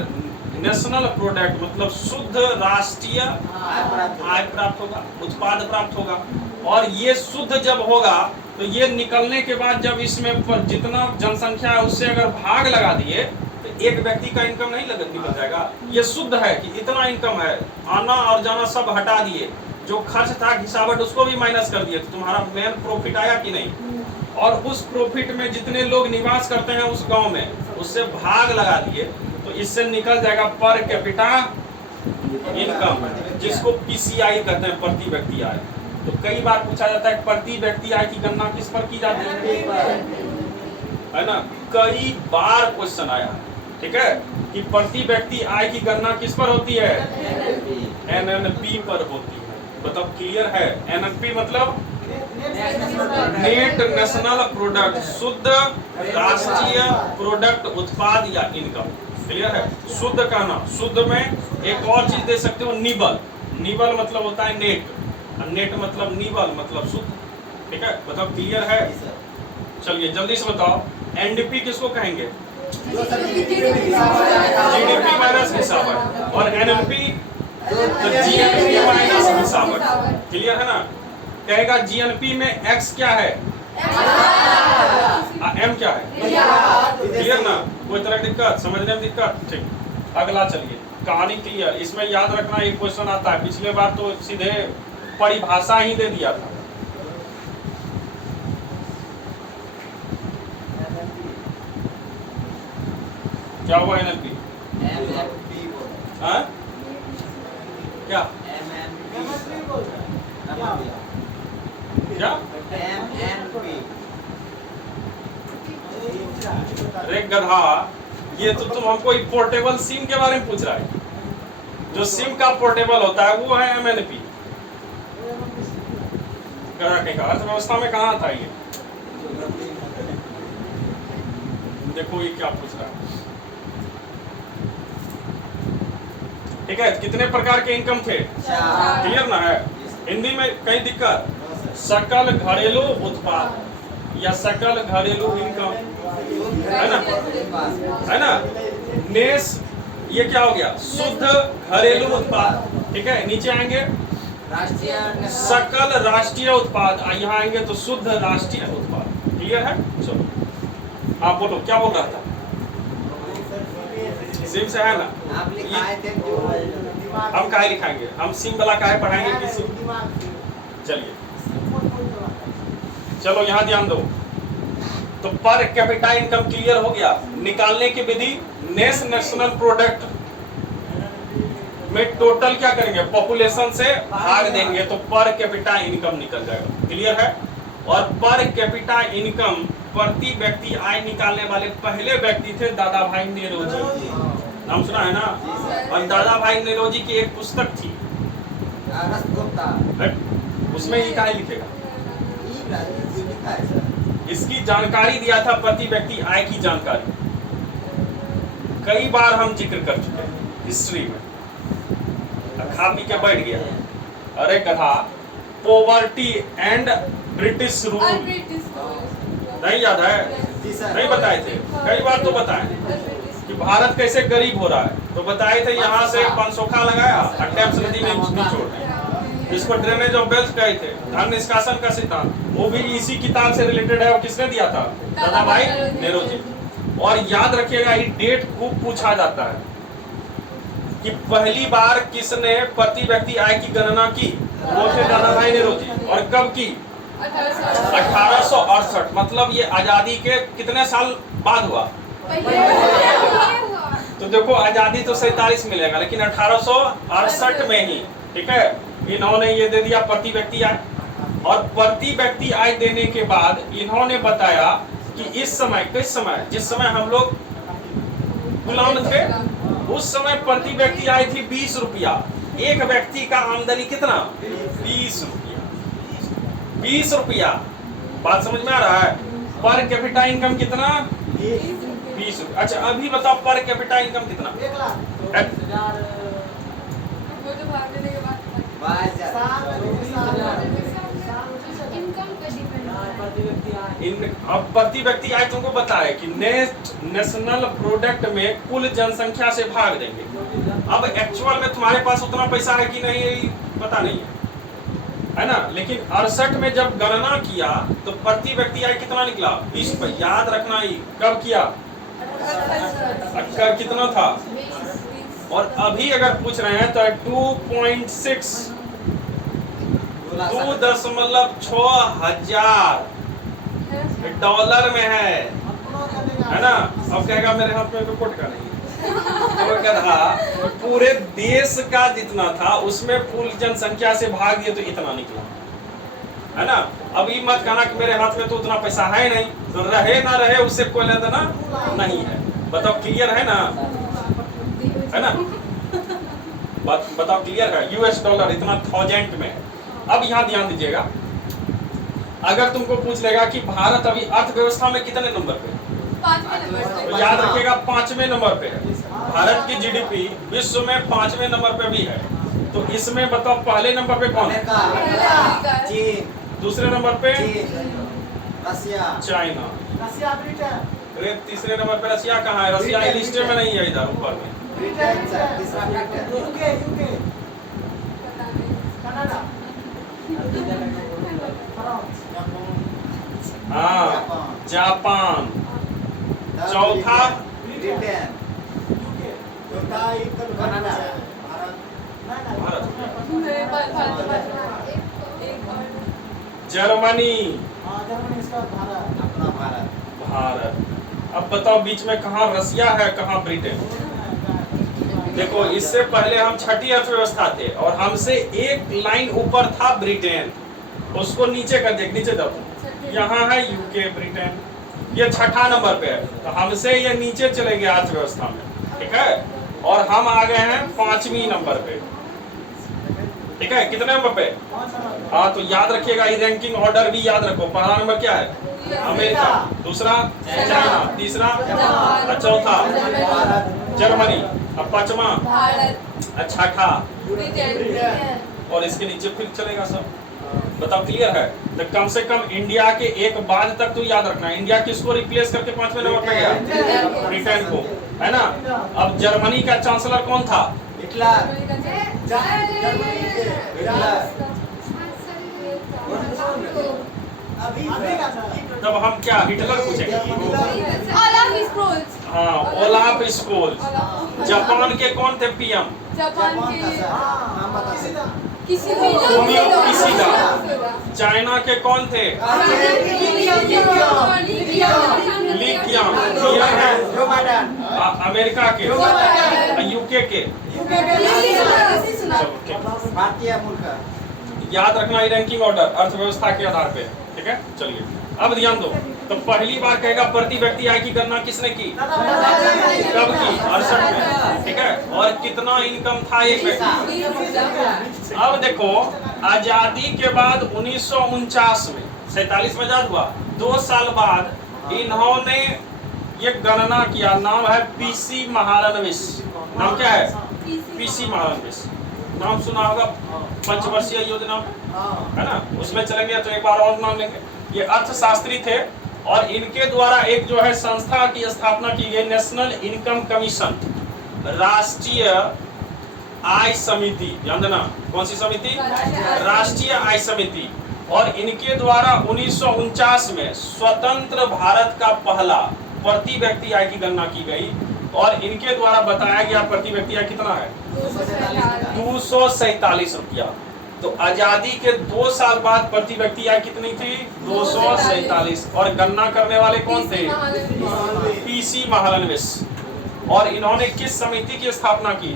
नेशनल प्रोडक्ट, मतलब शुद्ध राष्ट्रीय आय प्राप्त होगा, उत्पाद प्राप्त होगा। और ये शुद्ध जब होगा तो ये निकलने के बाद जब इसमें जितना जनसंख्या है उससे अगर भाग लगा दिए तो एक व्यक्ति का इनकम नहीं निकल जाएगा। ये शुद्ध है कि इतना इनकम है, आना और जाना सब हटा दिए, जो खर्च था घिसावट उसको भी माइनस कर दिए, तो तुम्हारा मेन प्रॉफिट आया कि नहीं? और उस प्रॉफिट में जितने लोग निवास करते हैं उस गांव में, उससे भाग लगा दिए, तो इससे निकल जाएगा पर कैपिटा इनकम, जिसको पीसीआई कहते हैं, प्रति व्यक्ति आय। तो कई बार पूछा जाता है प्रति व्यक्ति आय की गणना किस पर की जाती है ना? कई बार क्वेश्चन आया, ठीक है, कि प्रति व्यक्ति आय की गणना किस पर होती है? एनएनपी पर होती है। बताओ क्लियर है? एनएनपी मतलब नेट नेशनल प्रोडक्ट, शुद्ध राष्ट्रीय प्रोडक्ट, उत्पाद या इनकम। क्लियर है? शुद्ध का नाम, शुद्ध में एक और चीज दे सकते हो, निबल। निबल मतलब होता है नेट, नेट मतलब निबल मतलब शुद्ध। ठीक है, बताओ क्लियर है? चलिए जल्दी से बताओ, एनडीपी किसको कहेंगे? जीडीपी माइनस घिसावट, और एनएनपी जीएनपी माइनस घिसावट। क्लियर है ना? कहेगा जीएनपी में एक्स क्या है, एम क्या है? क्लियर ना? कोई तरह की दिक्कत, समझने में दिक्कत? ठीक, अगला चलिए, कहानी क्लियर। इसमें याद रखना एक क्वेश्चन आता है, पिछले बार तो सीधे परिभाषा ही दे दिया था। क्या हुआ एनएलपी? हाँ? क्या क्या? अरे गधा, ये तो तुम हमको एक पोर्टेबल सिम के बारे में पूछ रहा है। जो सिम का पोर्टेबल होता है वो है एमएनपी। गधा कहीं का, अर्थव्यवस्था में कहाँ था ये? देखो ये क्या पूछ रहा है। ठीक है, कितने प्रकार के इनकम थे? क्लियर ना है? हिंदी में कहीं दिक्कत? सकल घरेलू उत्पाद या सकल घरेलू इनकम, है ना? है ना? नेस, ये क्या हो गया? शुद्ध घरेलू उत्पाद। ठीक है, नीचे आएंगे राष्ट्रीय सकल राष्ट्रीय उत्पाद, यहाँ आएंगे तो शुद्ध राष्ट्रीय उत्पाद। क्लियर है? चलो आप बोलो क्या बोल रहा था? सिम से है ना? आप लिखाए थे जो दिमाग हम काहे लिखाएंगे? हम सिम वाला काहे पढ़ाएंगे कि सिम? दिमाग से चलिए कौन कौन दवा चलो यहाँ ध्यान दो। तो पर कैपिटा इनकम क्लियर हो गया। निकालने की विधि, नेशनल प्रोडक्ट में टोटल क्या करेंगे? पॉपुलेशन से भाग देंगे तो पर कैपिटा इनकम निकल जाएगा। क्लियर है? और पर कैपिटा इनकम प्रति व्यक्ति आय निकालने वाले पहले व्यक्ति थे दादा भाई नेरोजी। नाम सुना है ना? और दादा भाई नेरोजी की एक पुस्तक थी, रसगुप्ता उसमें ये कहा लिखेगा? ये लिखा है सर। इसकी जानकारी दिया था, प्रति व्यक्ति आय की जानकारी। कई बार हम जिक्र कर चुके हैं हिस्ट्री में। खा पी के बैठ गया। अरे कथा पॉवर्टी एंड ब्रिटिश रूल नहीं याद है? जी सर। नहीं बताए थे? कई बार तो बताए कि भारत कैसे गरीब हो रहा है। तो बताए थे यहाँ से पंसोखा लगाया और टेम्स नदी में निचोड़ दिया। इसको ड्रेनेज ऑफ वेल्थ कहे थे, धन निष्कासन का सिद्धांत। वो भी इसी किताब से रिलेटेड है। और किसने दिया था? दादा भाई नेरोजी। और याद रखिएगा ये डेट खूब पूछा जाता है कि पहली बार किसने प्रति व्यक्ति आय की गणना की? वो थे दादा भाई नेरोजी। और कब की? 1868। मतलब ये आजादी के कितने साल बाद हुआ? तो देखो आजादी तो 47 मिलेगा, लेकिन 1868 में ही, ठीक है, इन्होंने ये दे दिया प्रति व्यक्ति आय। और प्रति व्यक्ति आय देने के बाद इन्होंने बताया कि इस समय, किस समय, जिस समय हम लोग गुलाम थे, उस समय प्रति व्यक्ति आय थी 20 रुपया। एक व्यक्ति का आमदनी कितना? 20 रुपया। 20 रुपया। बात समझ में आ रहा है? पर कैपिटा इनकम कितना? 20 रुपया। अच्छा अभी बताओ पर कैपिटा इनकम कितना? 1 लाख अब प्रति व्यक्ति आय तुमको बताए कि नेशनल प्रोडक्ट में कुल जनसंख्या से भाग देंगे। अब एक्चुअल में तुम्हारे पास उतना पैसा है कि नहीं पता नहीं है ना? लेकिन 68 में जब गणना किया तो प्रति व्यक्ति आय कितना निकला? 20 रुपये। याद रखना ही कब किया? कितना था? और अभी अगर पूछ रहे हैं तो 2.6 $2.6 में है ना? अब कहेगा मेरे हाथ में तो कोट का नहीं है। तो कहा पूरे देश का जितना था उसमें कुल जनसंख्या से भाग दिए तो इतना निकला, है ना? अभी मत कहना कि मेरे हाथ में तो उतना पैसा है नहीं, तो रहे ना रहे उससे कोई लेना देना नहीं है। बताओ क्लियर है ना? है ना? बताओ क्लियर है? US डॉलर इतना 1000 में। अब यहाँ ध्यान दीजिएगा, अगर तुमको पूछ लेगा कि भारत अभी अर्थव्यवस्था में कितने नंबर पे है, तो याद रखिएगा 5वें नंबर पे है। भारत की GDP विश्व में 5वें नंबर पे भी है। तो इसमें बताओ पहले नंबर पे कौन है? चीन। दूसरे नंबर पे रसिया। चाइना। रसिया ब्रिटेन अरे तीसरे नंबर पे रसिया कहाँ है? रसिया लिस्ट में नहीं है इधर ऊपर में। ब्रिटेन सर, तीसरा ब्रिटेन। यूके कनाडा फ्रांस हाँ जापान। चौथा ब्रिटेन। कनाडा। जर्मनी। जर्मनी इसका भारत अपना भारत। भारत। अब बताओ बीच में कहाँ रसिया है, कहाँ ब्रिटेन? देखो इससे पहले हम छठी अर्थव्यवस्था थे और हमसे एक लाइन ऊपर था ब्रिटेन। उसको नीचे कर देख, नीचे जाओ। यहाँ है यूके, ब्रिटेन, ये छठा नंबर पे है। तो हमसे ये नीचे चले गए अर्थव्यवस्था में, ठीक है? और हम आ गए हैं 5वीं नंबर पे, ठीक है? कितने नंबर पे? हाँ, तो याद रखिएगा ये रैंकिंग ऑर्डर भी याद रखो। पहला नंबर क्या है? अमेरिका। दूसरा चाइना। तीसरा चौथा जर्मनी। अब 5वां छठा, और इसके नीचे फिर चलेगा सब। बताओ क्लियर है? तो कम से कम इंडिया के एक बाद तक तो याद रखना, इंडिया किसको रिप्लेस करके 5वें नंबर पे गया? ब्रिटेन को, है ना? अब जर्मनी का चांसलर कौन था? हिटलर तब हम क्या हिटलर पूछेंगे? हाँ, ओलाफ स्कोल्स। जापान के कौन थे पीएम? Fumio Kishida. चाइना के कौन थे? ली कियांग। Joe Biden. अमेरिका के? यूके के? भारतीय मुल्क। याद रखना ये रैंकिंग ऑर्डर अर्थव्यवस्था के आधार पे, ठीक है। चलिए अब ध्यान दो। तो पहली बार कहेगा प्रति व्यक्ति आय की गणना किसने की? कब की? 68 में, ठीक है। और कितना इनकम था एक व्यक्ति? अब देखो, आजादी के बाद 1949 में, 47 में आजाद हुआ, 2 साल बाद इन्होंने ये गणना किया। नाम है पीसी महालनोबिस। नाम क्या है? पीसी महालनोबिस। नाम सुना होगा, पंचवर्षीय योजना, है ना? उसमें चलेंगे तो एक बार और नाम लेंगे। ये अर्थशास्त्री थे और इनके द्वारा एक जो है संस्था की स्थापना की गई, नेशनल इनकम कमीशन, राष्ट्रीय आय समिति। ध्यान देना, कौन सी समिति? राष्ट्रीय आय समिति। और इनके द्वारा 1949 में स्वतंत्र भारत का पहला प्रति व्यक्ति आय की गणना की गई और इनके द्वारा बताया गया प्रति व्यक्ति आय कितना है? 247 रुपया। तो आजादी के 2 साल बाद प्रति व्यक्ति आय कितनी थी? 247। और गणना करने वाले कौन थे? पीसी महालनोबिस। और इन्होंने किस समिति की स्थापना की?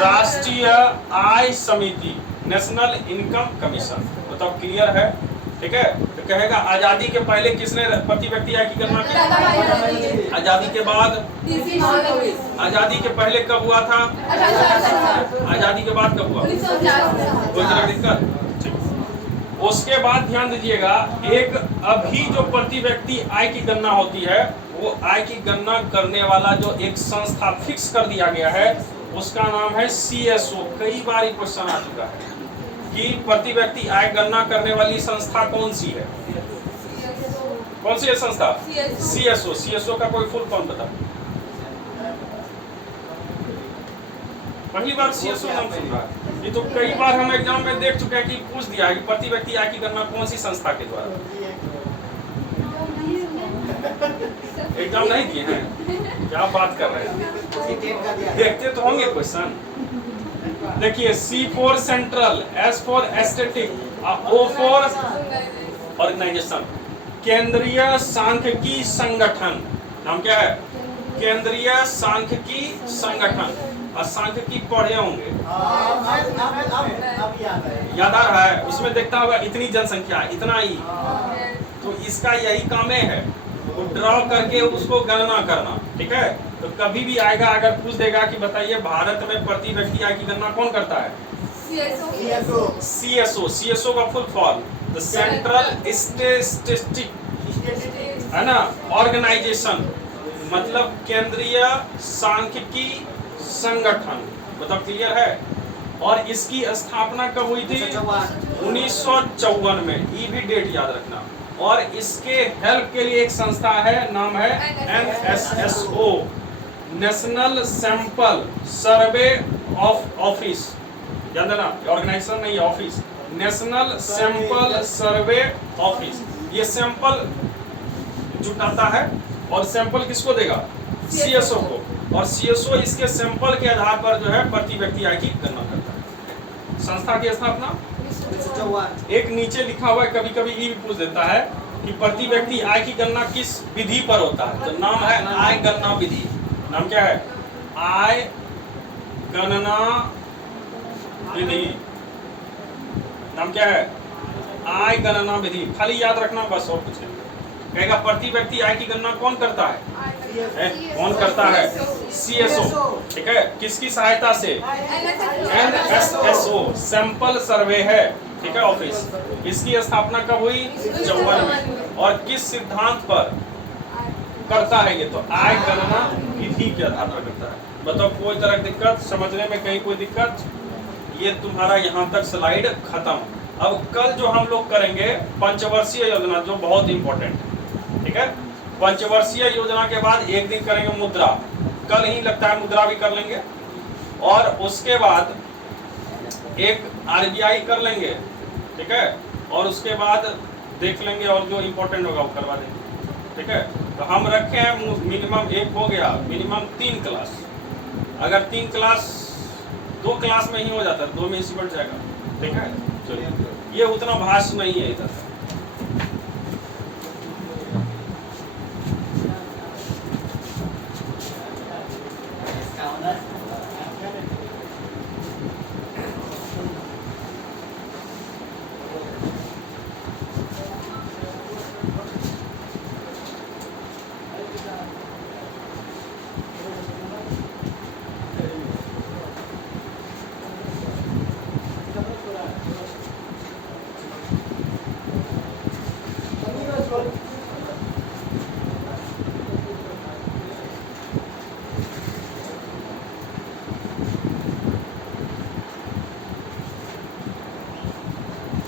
राष्ट्रीय आय समिति, नेशनल इनकम कमीशन। मतलब क्लियर है, ठीक है। तो कहेगा आजादी के पहले किसने प्रति व्यक्ति आय की गणना की? आजादी के बाद? आजादी के पहले कब हुआ था? आजादी के बाद कब हुआ? कोई तरह दिक्कत? ठीक। उसके बाद ध्यान दीजिएगा, एक अभी जो प्रति व्यक्ति आय की गणना होती है, वो आय की गणना करने वाला जो एक संस्था फिक्स कर दिया गया है, उसका नाम है CSO। कई बार ये क्वेश्चन आ चुका है कि प्रति व्यक्ति आय गणना करने वाली संस्था कौन सी है? कौन सी है संस्था? CSO। CSO का कोई फुल फॉर्म बता। पहली बार CSO नाम सुन रहा है। ये तो कई बार हम एग्जाम में देख चुके हैं कि पूछ दिया है कि प्रति व्यक्ति आय की गणना कौन सी संस्था के द्वारा। एग्जाम नहीं किए हैं? क्या बात कर रहे हैं? देखते तो होंगे क्वेश्चन। देखिए, C for central, S for aesthetic, O for organisation. केंद्रीय सांख्यिकी संगठन। नाम क्या है? केंद्रीय सांख्यिकी संगठन। और सांख्यिकी पढ़े होंगे, याद आ रहा है? उसमें देखता होगा इतनी जनसंख्या, इतना ही। तो इसका यही काम है, वो ड्रॉ करके उसको गणना करना, ठीक है। तो कभी भी आएगा, अगर पूछ देगा कि बताइए भारत में प्रति व्यक्ति आय की गणना कौन करता है? CSO। CSO का full form the central statistic, है ना, ऑर्गेनाइजेशन, मतलब केंद्रीय सांख्यिकी संगठन। मतलब क्लियर है। और इसकी स्थापना कब हुई थी? 1954 में। ये भी डेट याद रखना। और इसके हेल्प के लिए एक संस्था है, नाम है NSSO, national sample survey office. याद है ना, ऑर्गेनाइजेशन नहीं, office. National sample survey office. ये सैंपल जुटाता है और सैंपल किसको देगा? CSO को। और CSO इसके सैंपल के आधार पर जो है प्रति व्यक्ति आय की गणना करता है। संस्था की स्थापना? एक नीचे लिखा हुआ है, कभी कभी ये भी पूछ देता है कि प्रति व्यक्ति आय की गणना किस विधि पर होता है। तो नाम है आय गणना विधि। नाम क्या है? आय गणना विधि। नाम क्या है? आय गणना विधि। खाली याद रखना बस, और कुछ नहीं। कहेगा प्रति व्यक्ति आय की गणना कौन करता है? कौन करता है? CSO, ठीक है। किसकी सहायता से? NSSO, सैंपल सर्वे है, ठीक है, ऑफिस। इसकी स्थापना कब हुई? 54 में। और किस सिद्धांत पर करता है ये? तो आय गणना विधि के आधार पर करता है। बताओ, कोई तरह की दिक्कत? समझने में कहीं कोई दिक्कत? ये तुम्हारा यहाँ तक स्लाइड खत्म। अब कल जो हम लोग करेंगे पंचवर्षीय योजना, जो बहुत इंपॉर्टेंट है, ठीक है। पंचवर्षीय योजना के बाद एक दिन करेंगे मुद्रा। कल ही लगता है मुद्रा भी कर लेंगे, और उसके बाद एक आरबीआई कर लेंगे, ठीक है, और उसके बाद देख लेंगे और जो इम्पोर्टेंट होगा वो करवा देंगे, ठीक है। तो हम रखे हैं मिनिमम एक हो गया, मिनिमम 3 क्लास। अगर 3 क्लास 2 क्लास में ही हो जाता है, 2 में इसी बढ़ जाएगा, ठीक है। चलिए, ये उतना भाष नहीं है इधर।